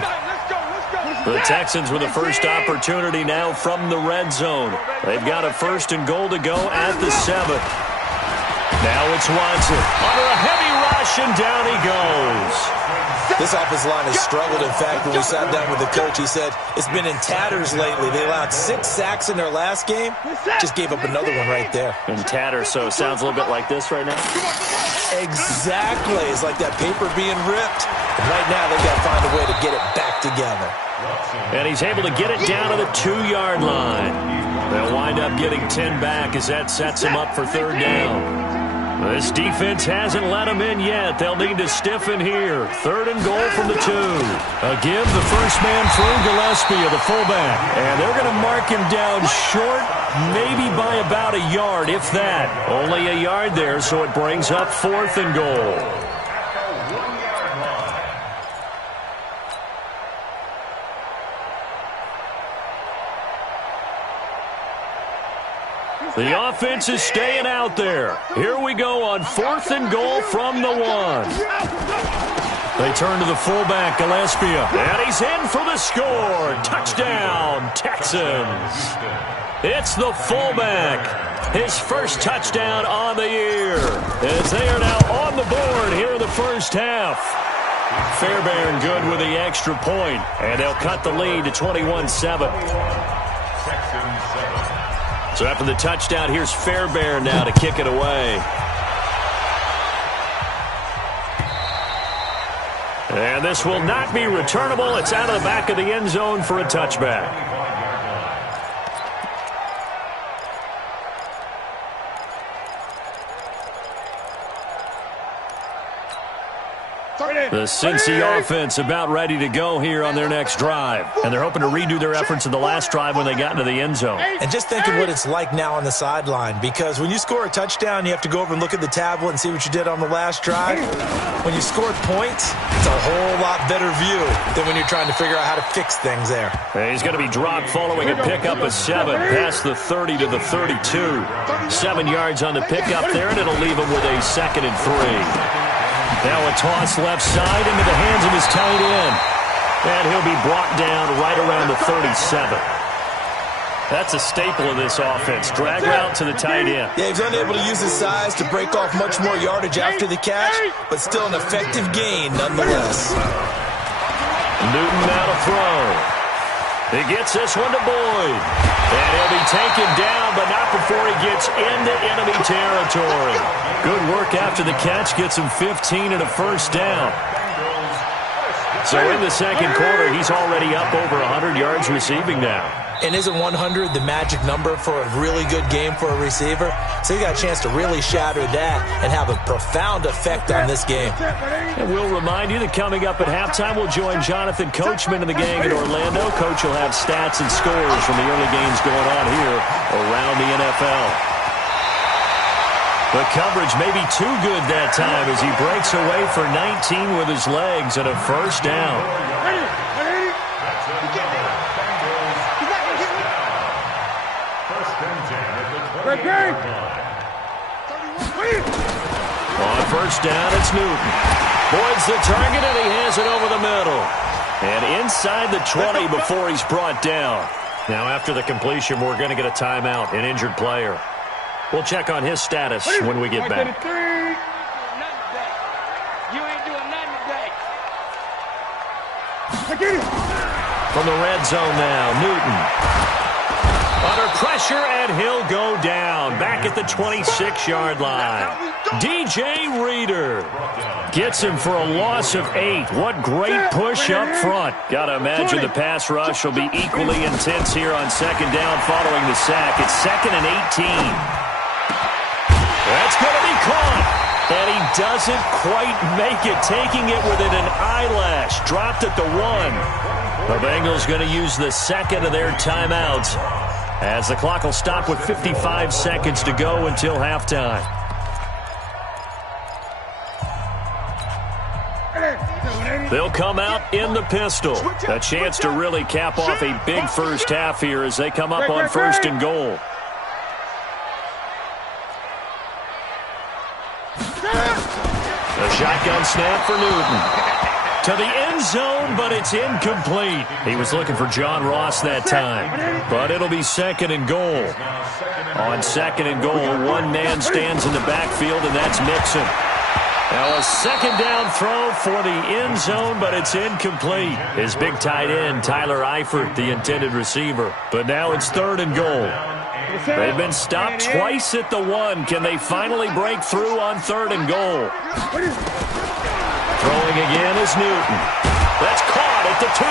The Texans with the first opportunity now from the red zone. They've got a 1st and goal to go at the 7. Now it's Watson under a heavy rush, and down he goes. This offensive line has struggled. In fact, when we sat down with the coach, he said it's been in tatters lately. They allowed 6 sacks in their last game. Just gave up another one right there. In tatters, so it sounds a little bit like this right now. Exactly. It's like that paper being ripped. And right now, they've got to find a way to get it back together. And he's able to get it down to the 2-yard line. They'll wind up getting 10 back as that sets him up for 3rd down. This defense hasn't let him in yet. They'll need to stiffen here. 3rd and goal from the 2. A give, the first man through, Gillespie, the fullback. And they're going to mark him down short, maybe by about a yard, if that. Only a yard there, so it brings up 4th and goal. The offense is staying out there. Here we go on 4th and goal from the 1. They turn to the fullback, Gillespie, and he's in for the score. Touchdown, Texans. It's the fullback. His first touchdown on the year, as they are now on the board here in the first half. Fairbairn good with the extra point, and they'll cut the lead to 21-7. So after the touchdown, here's Fairbairn now to kick it away. And this will not be returnable. It's out of the back of the end zone for a touchback. The Cincy offense about ready to go here on their next drive. And they're hoping to redo their efforts in the last drive when they got into the end zone. And just think of what it's like now on the sideline, because when you score a touchdown, you have to go over and look at the tablet and see what you did on the last drive. When you score points, it's a whole lot better view than when you're trying to figure out how to fix things there. And he's going to be dropped following a pickup of 7 past the 30 to the 32. 7 yards on the pickup there, and it'll leave him with a 2nd and 3. Now a toss left side into the hands of his tight end. And he'll be brought down right around the 37. That's a staple of this offense. Drag route to the tight end. Yeah, he's unable to use his size to break off much more yardage after the catch, but still an effective gain nonetheless. Newton now to throw. He gets this one to Boyd. And he'll be taken down, but not before he gets into enemy territory. Good work after the catch. Gets him 15 and a first down. So in the second quarter, he's already up over 100 yards receiving now. And isn't 100 the magic number for a really good game for a receiver? So he got a chance to really shatter that and have a profound effect on this game. And we'll remind you that coming up at halftime, we'll join Jonathan Coachman and the gang in Orlando. Coach will have stats and scores from the early games going on here around the NFL. The coverage may be too good that time as he breaks away for 19 with his legs and a first down. On first down, it's Newton. Boyd's the target, and he has it over the middle. And inside the 20 before he's brought down. Now, after the completion, we're going to get a timeout, an injured player. We'll check on his status when we get back. From the red zone now, Newton. Under pressure, and he'll go down. Back at the 26-yard line. DJ Reader gets him for a loss of 8. What great push up front. Got to imagine the pass rush will be equally intense here on second down following the sack. It's 2nd and 18. That's going to be caught. And he doesn't quite make it, taking it within an eyelash. Dropped at the 1. The Bengals going to use the second of their timeouts, as the clock will stop with 55 seconds to go until halftime. They'll come out in the pistol. A chance to really cap off a big first half here as they come up on 1st and goal. A shotgun snap for Newton. to the end zone, but it's incomplete. He was looking for John Ross that time, but it'll be second and goal. On second and goal, one man stands in the backfield, and that's Mixon. Now a second down throw for the end zone, but it's incomplete. His big tight end, Tyler Eifert, the intended receiver. But now it's third and goal. They've been stopped twice at the one. Can they finally break through on third and goal? Throwing again is Newton. That's caught at the 2.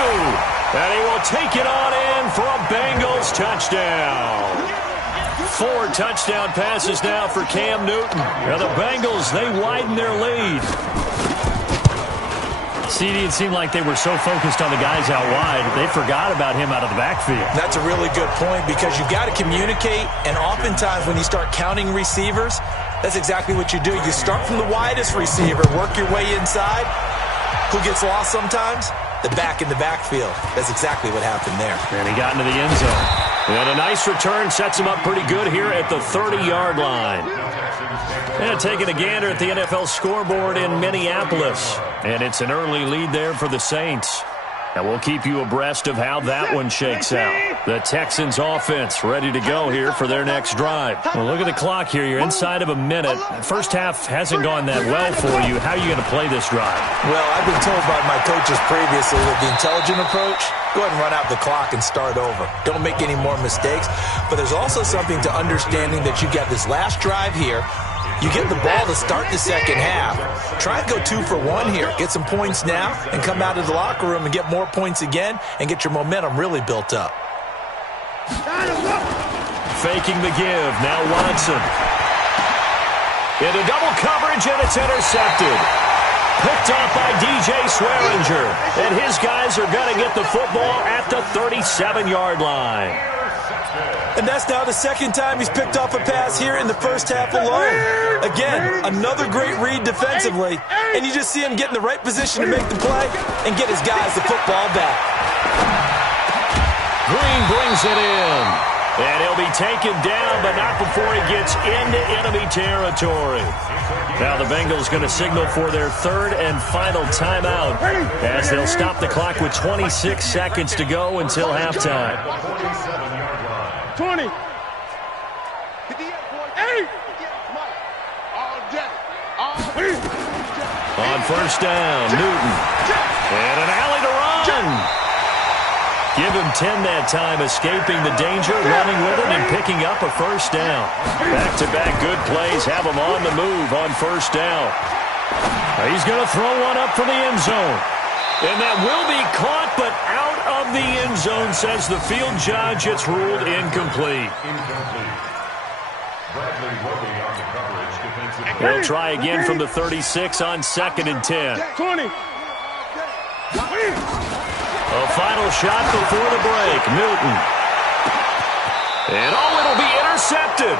And he will take it on in for a Bengals touchdown. 4 touchdown passes now for Cam Newton. Now the Bengals, they widen their lead. CD, it seemed like they were so focused on the guys out wide, they forgot about him out of the backfield. That's a really good point because you've got to communicate, and oftentimes when you start counting receivers, that's exactly what you do. You start from the widest receiver, work your way inside. Who gets lost sometimes? The back in the backfield. That's exactly what happened there. And he got into the end zone. And a nice return sets him up pretty good here at the 30-yard line. And taking a gander at the NFL scoreboard in Minneapolis. And it's an early lead there for the Saints. And we'll keep you abreast of how that one shakes out. The Texans offense ready to go here for their next drive. Well, look at the clock here. You're inside of a minute. First half hasn't gone that well for you. How are you going to play this drive? Well, I've been told by my coaches previously that the intelligent approach, go ahead and run out the clock and start over. Don't make any more mistakes. But there's also something to understanding that you got this last drive here. You get the ball to start the second half. Try and go 2 for 1 here. Get some points now and come out of the locker room and get more points again and get your momentum really built up. Faking the give. Now Watson. Into double coverage, and it's intercepted. Picked off by DJ Swearinger. And his guys are going to get the football at the 37-yard line. And that's now the second time he's picked off a pass here in the first half alone. Again, another great read defensively. And you just see him get in the right position to make the play and get his guys the football back. Green brings it in. And he'll be taken down, but not before he gets into enemy territory. Now the Bengals going to signal for their third and final timeout as they'll stop the clock with 26 seconds to go until halftime. 20. 8. On first down, Newton. And an alley to run. Give him 10 that time, escaping the danger, running with it, and picking up a first down. Back-to-back good plays have him on the move on first down. He's going to throw one up for the end zone. And that will be caught, but out of the end zone, says the field judge. It's ruled incomplete. They'll try again from the 36 on 2nd and 10. 20. A final shot before the break. Newton. And it'll be intercepted.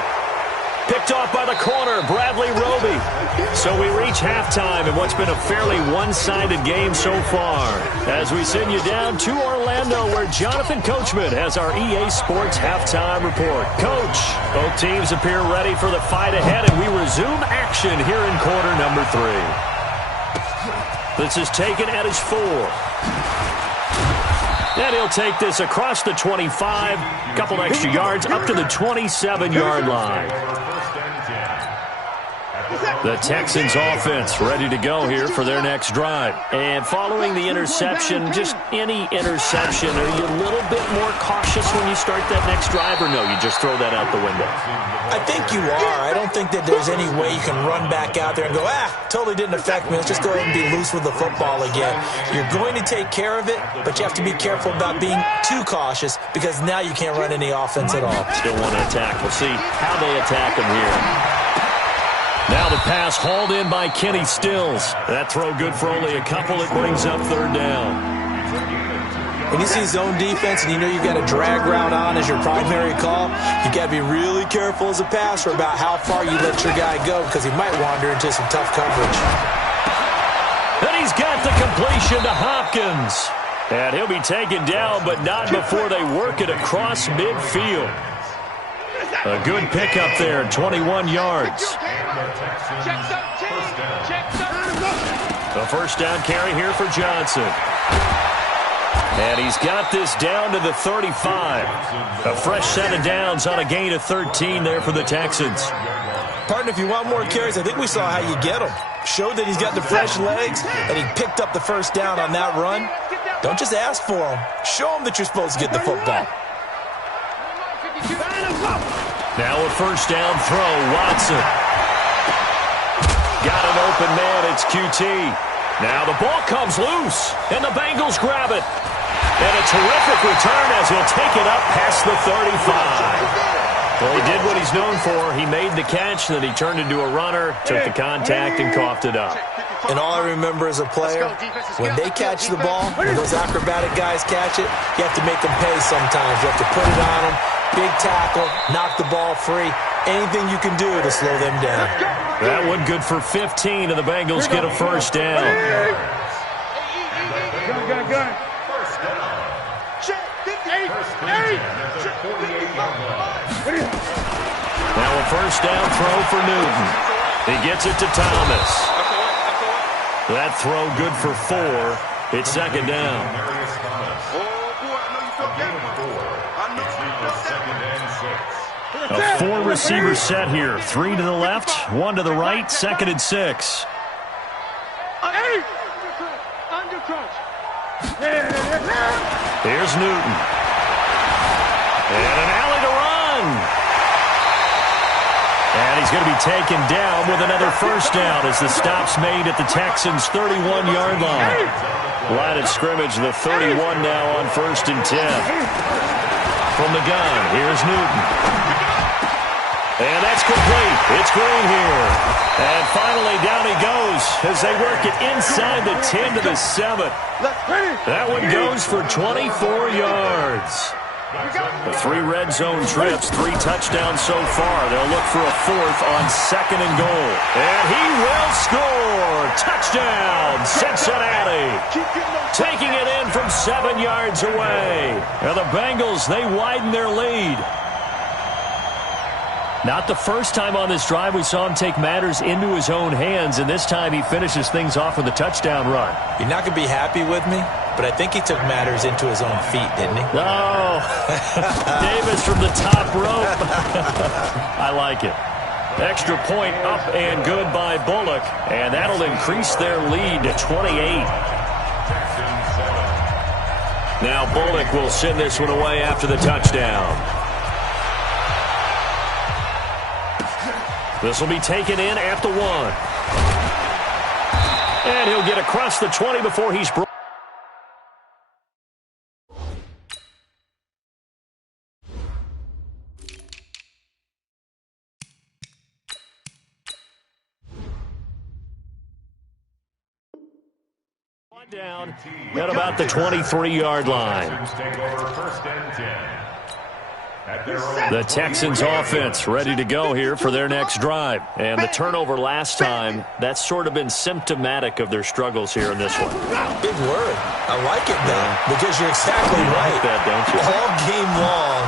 Picked off by the corner, Bradley Roby. So we reach halftime in what's been a fairly one-sided game so far. As we send you down to Orlando, where Jonathan Coachman has our EA Sports halftime report. Coach, both teams appear ready for the fight ahead, and we resume action here in quarter number 3. This is taken at his 4. And he'll take this across the 25, couple extra yards, up to the 27-yard line. The Texans offense ready to go here for their next drive. And following the interception, just any interception, are you a little bit more cautious when you start that next drive, or no, you just throw that out the window? I think you are. I don't think that there's any way you can run back out there and go, totally didn't affect me. Let's just go ahead and be loose with the football again. You're going to take care of it, but you have to be careful about being too cautious because now you can't run any offense at all. Still want to attack. We'll see how they attack him here. Now the pass hauled in by Kenny Stills. That throw good for only a couple. It brings up third down. When you see zone defense and you know you've got a drag route on as your primary call, you got to be really careful as a passer about how far you let your guy go because he might wander into some tough coverage. And he's got the completion to Hopkins. And he'll be taken down, but not before they work it across midfield. A good pickup there, 21 yards. A first down carry here for Johnson. And he's got this down to the 35. A fresh set of downs on a gain of 13 there for the Texans. Partner, if you want more carries, I think we saw how you get him. Showed that he's got the fresh legs, and he picked up the first down on that run. Don't just ask for him. Show him that you're supposed to get the football. Now a first down throw, Watson. Got an open man, it's QT. Now the ball comes loose, and the Bengals grab it. And a terrific return as he'll take it up past the 35. Well, he did what he's known for. He made the catch, then he turned into a runner, took the contact, and coughed it up. And all I remember as a player, when they catch the ball, when those acrobatic guys catch it, you have to make them pay sometimes. You have to put it on them, big tackle, knock the ball free, anything you can do to slow them down. That one good for 15, and the Bengals get a first down. Now a first down throw for Newton. He gets it to Thomas. That throw good for 4. It's second down. A 4-receiver set here. 3 to the left, 1 to the right, second and 6. Here's Newton. And an alley to run. And he's going to be taken down with another first down as the stop's made at the Texans' 31-yard line. Line of scrimmage, the 31 now on first and 10. From the gun, here's Newton. And that's complete. It's Green here. And finally, down he goes as they work it inside the 10 to the 7. That one goes for 24 yards. The 3 red zone trips, 3 touchdowns so far. They'll look for a 4th on second and goal. And he will score. Touchdown, Cincinnati. Taking it in from 7 yards away. And the Bengals, they widen their lead. Not the first time on this drive we saw him take matters into his own hands, and this time he finishes things off with a touchdown run. You're not going to be happy with me, but I think he took matters into his own feet, didn't he? No. Davis from the top rope. I like it. Extra point up and good by Bullock, and that'll increase their lead to 28. Now Bullock will send this one away after the touchdown. This will be taken in at the 1. And he'll get across the 20 before he's brought. Down at about the 23-yard line. The Texans offense ready to go here for their next drive. And the turnover last time, that's sort of been symptomatic of their struggles here in this one. Big word. I like it, though, because you're exactly right. Like that, don't you? All game long,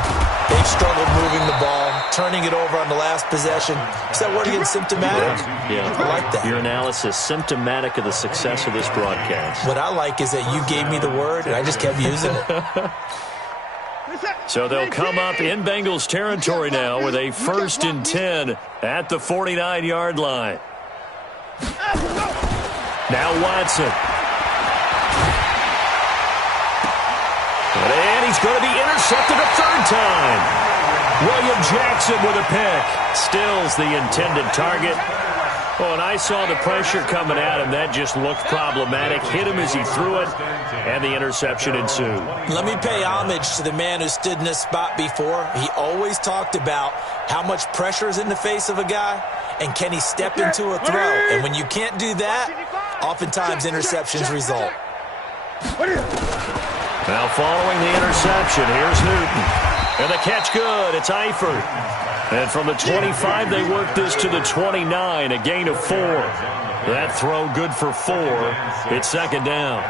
they've struggled moving the ball, turning it over on the last possession. Is that word again, symptomatic? Yeah. I like that. Your analysis, symptomatic of the success of this broadcast. What I like is that you gave me the word, and I just kept using it. So they'll come up in Bengals territory now with a first and 10 at the 49-yard line. Now Watson. And he's going to be intercepted a 3rd time. William Jackson with a pick. Stills the intended target. Oh, and I saw the pressure coming at him. That just looked problematic. Hit him as he threw it, and the interception ensued. Let me pay homage to the man who stood in this spot before. He always talked about how much pressure is in the face of a guy, and can he step into a throw. And when you can't do that, oftentimes interceptions result. Now following the interception, here's Newton. And the catch good. It's Eifert. And from the 25, they work this to the 29, a gain of 4. That throw good for 4. It's second down.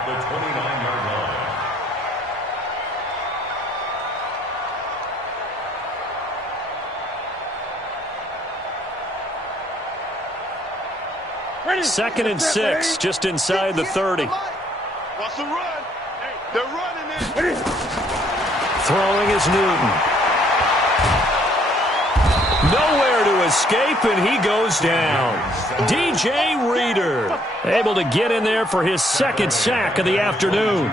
2nd and 6, just inside the 30. Wants to run. They're running it. Throwing is Newton. Nowhere to escape, and he goes down. DJ Reader able to get in there for his 2nd sack of the afternoon.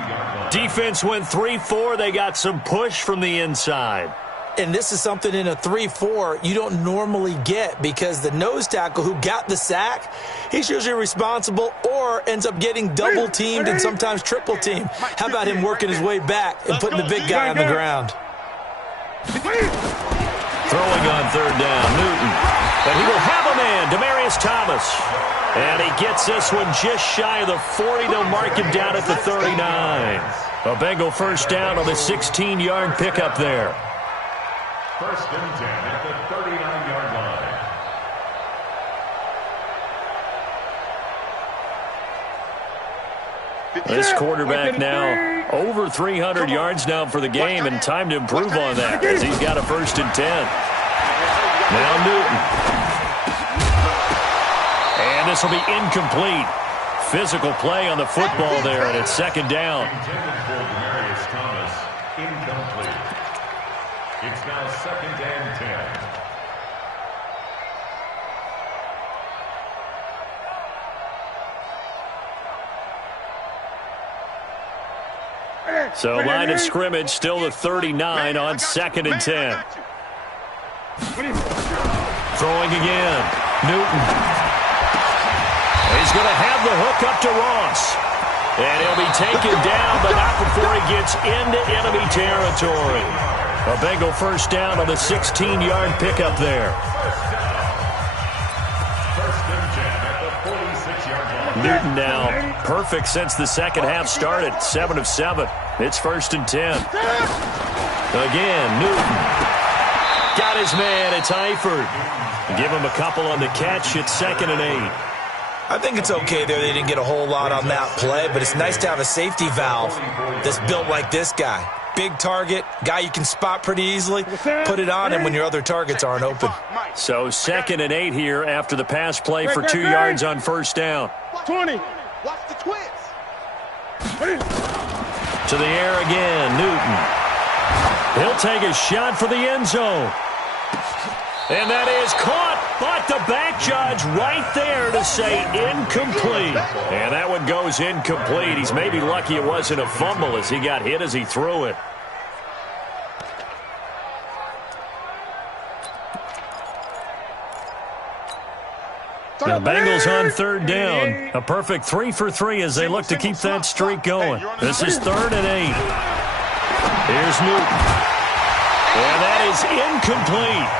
Defense went 3-4. They got some push from the inside. And this is something in a 3-4 you don't normally get, because the nose tackle who got the sack, he's usually responsible or ends up getting double-teamed and sometimes triple-teamed. How about him working his way back and putting the big guy on the ground? Throwing on 3rd down, Newton. But he will have a man, Demaryius Thomas. And he gets this one just shy of the 40. They'll mark him down at the 39. A Bengal 1st down on the 16-yard pickup there. 1st and 10 at the 39-yard line. This quarterback now over 300 yards now for the game, and time to improve on that as he's got a 1st and 10. Now Newton. And this will be incomplete. Physical play on the football there, and it's 2nd down. Intended for Demaryius Thomas, incomplete. It's now 2nd and 10. So line of scrimmage still the 39 on 2nd and 10. Throwing again. Newton. He's going to have the hook up to Ross. And he'll be taken down, but not before he gets into enemy territory. A Bengal 1st down on the 16-yard pickup there. 1st and 10 at the 46-yard line. Newton now perfect since the 2nd half started. 7 of 7. It's 1st and 10. Again, Newton. Got his man. It's Eifert. Give him a couple on the catch. It's 2nd and 8. I think it's okay there. They didn't get a whole lot on that play, but it's nice to have a safety valve that's built like this guy. Big target, guy you can spot pretty easily. Put it on him when your other targets aren't open. So 2nd and 8 here after the pass play for 2 yards on 1st down. 20. Watch the twins. To the air again, Newton. He'll take a shot for the end zone. And that is caught, but the back judge right there to say incomplete. And that one goes incomplete. He's maybe lucky it wasn't a fumble as he got hit as he threw it. The Bengals on 3rd down. A perfect 3 for 3 as they look to keep that streak going. This is 3rd and 8. Here's Newton. And that is incomplete.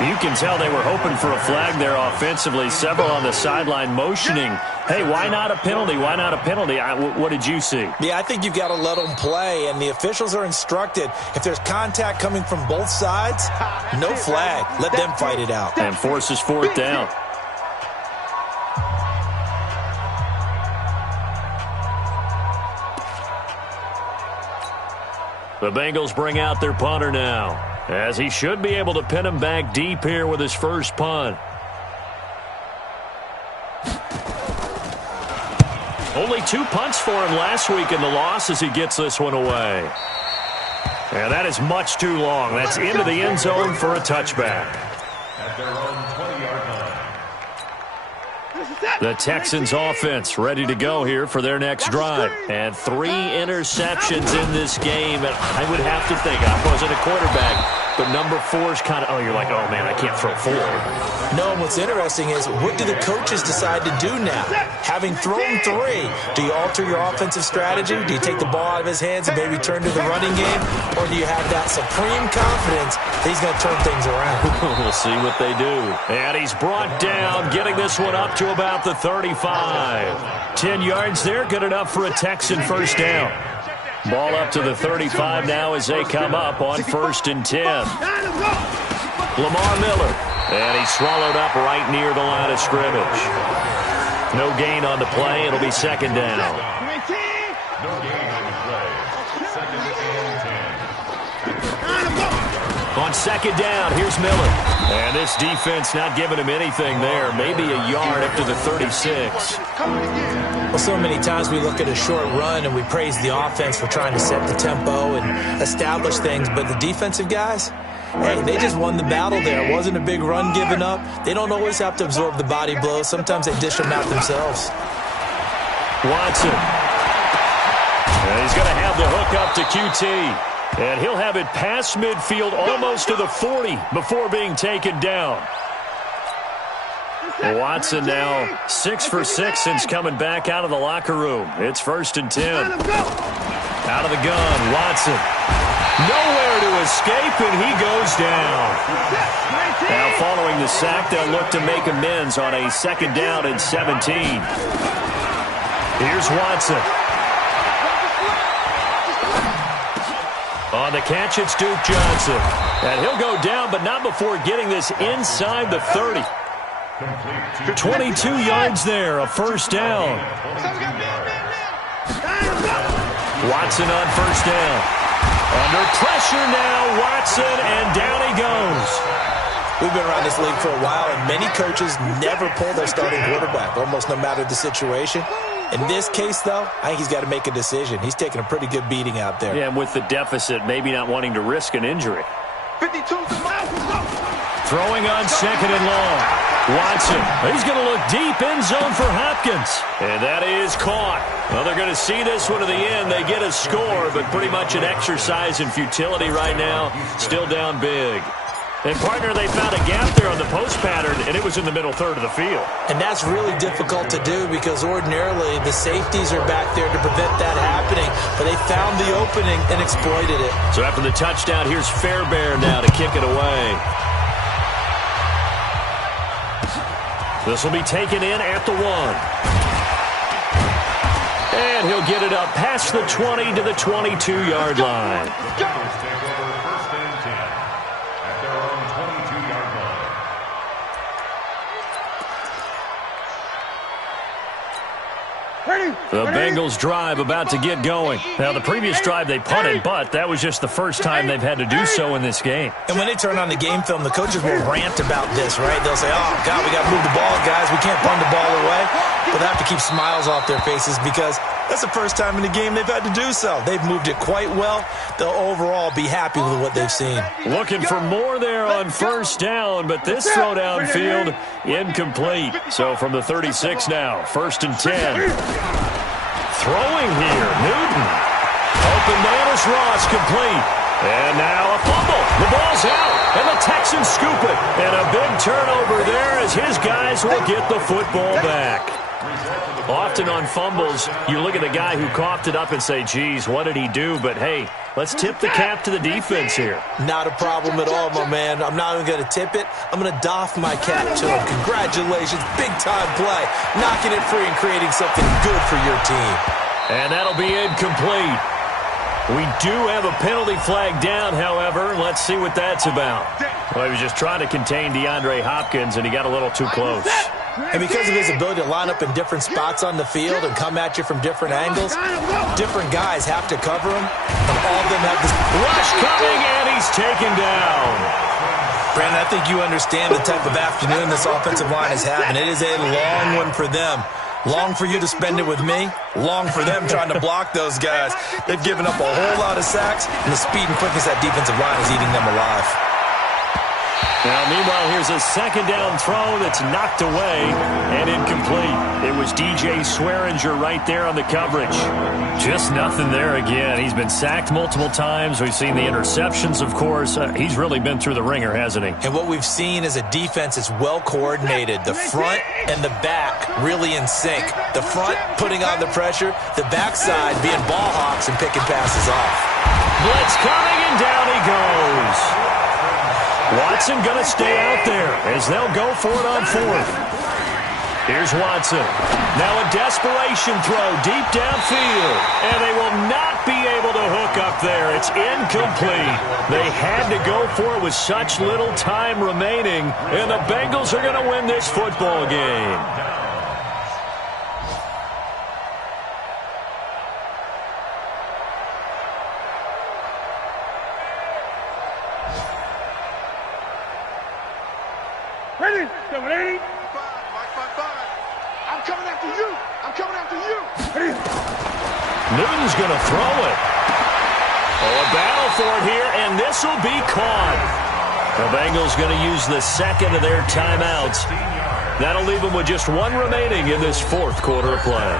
You can tell they were hoping for a flag there offensively. Several on the sideline motioning, hey, why not a penalty? Why not a penalty? What did you see? Yeah, I think you've got to let them play, and the officials are instructed. If there's contact coming from both sides, no flag. Let them fight it out. And forces 4th down. The Bengals bring out their punter now, as he should be able to pin him back deep here with his first punt. Only 2 punts for him last week in the loss as he gets this one away. And that is much too long. That's into the end zone for a touchback. At their own 20-yard line. The Texans offense ready to go here for their next drive. And 3 interceptions in this game. And I would have to think, I wasn't a quarterback, but number 4 is kind of, oh, you're like, oh, man, I can't throw 4. No, and what's interesting is, what do the coaches decide to do now? Having thrown 3, do you alter your offensive strategy? Do you take the ball out of his hands and maybe turn to the running game? Or do you have that supreme confidence that he's going to turn things around? We'll see what they do. And he's brought down, getting this one up to about the 35. 10 yards there, good enough for a Texan first down. Ball up to the 35 now as they come up on 1st and 10. Lamar Miller. And he's swallowed up right near the line of scrimmage. No gain on the play. It'll be 2nd down. No gain on the play. 2nd and 10. On second down, here's Miller. And this defense not giving him anything there. Maybe a yard up to the 36. Well, so many times we look at a short run and we praise the offense for trying to set the tempo and establish things. But the defensive guys, hey, they just won the battle there. It wasn't a big run given up. They don't always have to absorb the body blows. Sometimes they dish them out themselves. Watson. And he's going to have the hook up to QT. And he'll have it past midfield almost to the 40 before being taken down. Watson now 6 for 6 since coming back out of the locker room. It's 1st and 10. Out of the gun, Watson. Nowhere to escape, and he goes down. Now following the sack, they'll look to make amends on a 2nd down and 17. Here's Watson. On the catch, it's Duke Johnson. And he'll go down, but not before getting this inside the 30. 22 yards there, a 1st down. Watson on 1st down. Under pressure now, Watson, and down he goes. We've been around this league for a while, and many coaches never pull their starting quarterback, almost no matter the situation. In this case, though, I think he's got to make a decision. He's taking a pretty good beating out there. Yeah, and with the deficit, maybe not wanting to risk an injury. 52 to Throwing on 2nd and long. Watson, he's going to look deep end zone for Hopkins. And that is caught. Well, they're going to see this one to the end. They get a score, but pretty much an exercise in futility right now. Still down big. And, partner, they found a gap there on the post pattern, and it was in the middle third of the field. And that's really difficult to do because ordinarily the safeties are back there to prevent that happening. But they found the opening and exploited it. So after the touchdown, here's Fairbairn now to kick it away. This will be taken in at the 1. And he'll get it up past the 20 to the 22-yard line. The Bengals drive about to get going. Now, the previous drive they punted, but that was just the first time they've had to do so in this game. And when they turn on the game film, the coaches will rant about this, right? They'll say, oh, God, we got to move the ball, guys. We can't punt the ball away. But they have to keep smiles off their faces because that's the first time in the game they've had to do so. They've moved it quite well. They'll overall be happy with what they've seen. Looking for more there on 1st down, but this throw downfield incomplete. So from the 36 now, 1st and 10. Throwing here, Newton. Open man is Ross, complete. And now a fumble. The ball's out, and the Texans scoop it. And a big turnover there as his guys will get the football back. Often on fumbles, you look at the guy who coughed it up and say, geez, what did he do? But, hey, let's tip the cap to the defense here. Not a problem at all, my man. I'm not even going to tip it. I'm going to doff my cap to him. Congratulations. Big-time play. Knocking it free and creating something good for your team. And that'll be incomplete. We do have a penalty flag down, however. Let's see what that's about. Well, he was just trying to contain DeAndre Hopkins, and he got a little too close. And because of his ability to line up in different spots on the field and come at you from different angles, different guys have to cover him, and all of them have this rush coming, and he's taken down. Brandon, I think you understand the type of afternoon this offensive line is having. It is a long one for them. Long for you to spend it with me. Long for them trying to block those guys. They've given up a whole lot of sacks, and the speed and quickness that defensive line is eating them alive. Now, meanwhile, here's a 2nd down throw that's knocked away and incomplete. It was DJ Swearinger right there on the coverage. Just nothing there again. He's been sacked multiple times. We've seen the interceptions, of course. He's really been through the ringer, hasn't he? And what we've seen is a defense that's well coordinated. The front and the back really in sync. The front putting on the pressure, the backside being ball hawks and picking passes off. Blitz coming, and down he goes. Watson going to stay out there as they'll go for it on 4th. Here's Watson. Now a desperation throw deep downfield. And they will not be able to hook up there. It's incomplete. They had to go for it with such little time remaining. And the Bengals are going to win this football game. Ready? Double 80. I'm coming after you. I'm coming after you. Ready? Newton's going to throw it. Oh, a battle for it here, and this will be caught. The Bengals going to use the second of their timeouts. That'll leave them with just one remaining in this fourth quarter of play.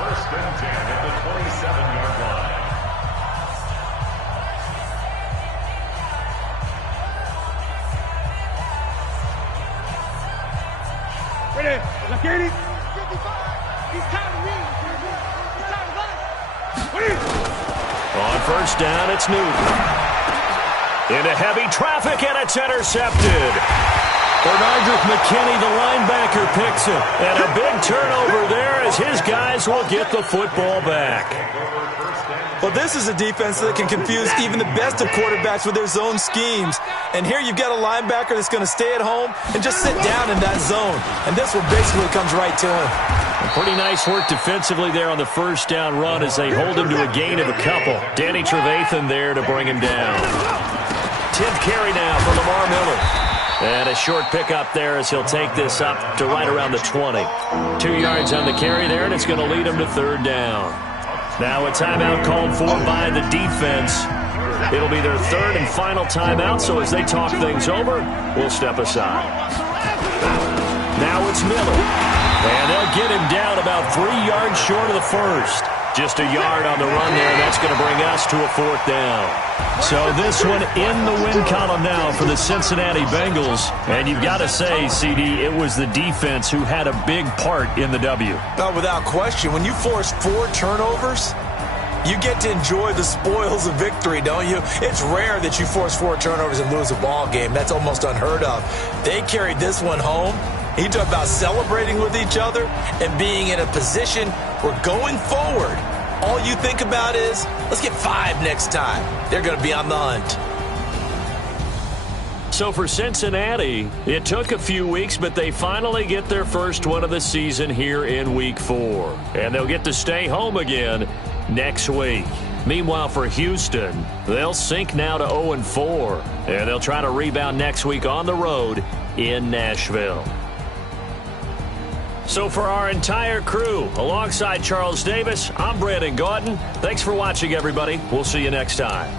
First and 10 at the 27-yard line. Ready? Look at it. 55. He's tired of me. He's tired of us. Ready? On first down, it's Newton. Into heavy traffic, and it's intercepted. Bernardrick McKinney, the linebacker, picks it. And a big turnover there as his guys will get the football back. Well, this is a defense that can confuse even the best of quarterbacks with their zone schemes. And here you've got a linebacker that's going to stay at home and just sit down in that zone. And this one basically comes right to him. Pretty nice work defensively there on the first down run as they hold him to a gain of a couple. Danny Trevathan there to bring him down. 10th carry now for Lamar Miller. And a short pickup there as he'll take this up to right around the 20. 2 yards on the carry there, and it's going to lead him to third down. Now a timeout called for by the defense. It'll be their third and final timeout, so as they talk things over, we'll step aside. Now it's Miller. And they'll get him down about 3 yards short of the first. Just a yard on the run there. That's going to bring us to a fourth down. So this one in the win column now for the Cincinnati Bengals. And you've got to say, CD, it was the defense who had a big part in the W. No, without question. When you force 4 turnovers, you get to enjoy the spoils of victory, don't you? It's rare that you force 4 turnovers and lose a ball game. That's almost unheard of. They carried this one home. You talk about celebrating with each other and being in a position where going forward, all you think about is, let's get 5 next time. They're going to be on the hunt. So for Cincinnati, it took a few weeks, but they finally get their first one of the season here in Week 4. And they'll get to stay home again next week. Meanwhile, for Houston, they'll sink now to 0-4. And they'll try to rebound next week on the road in Nashville. So for our entire crew, alongside Charles Davis, I'm Brandon Gaudin. Thanks for watching, everybody. We'll see you next time.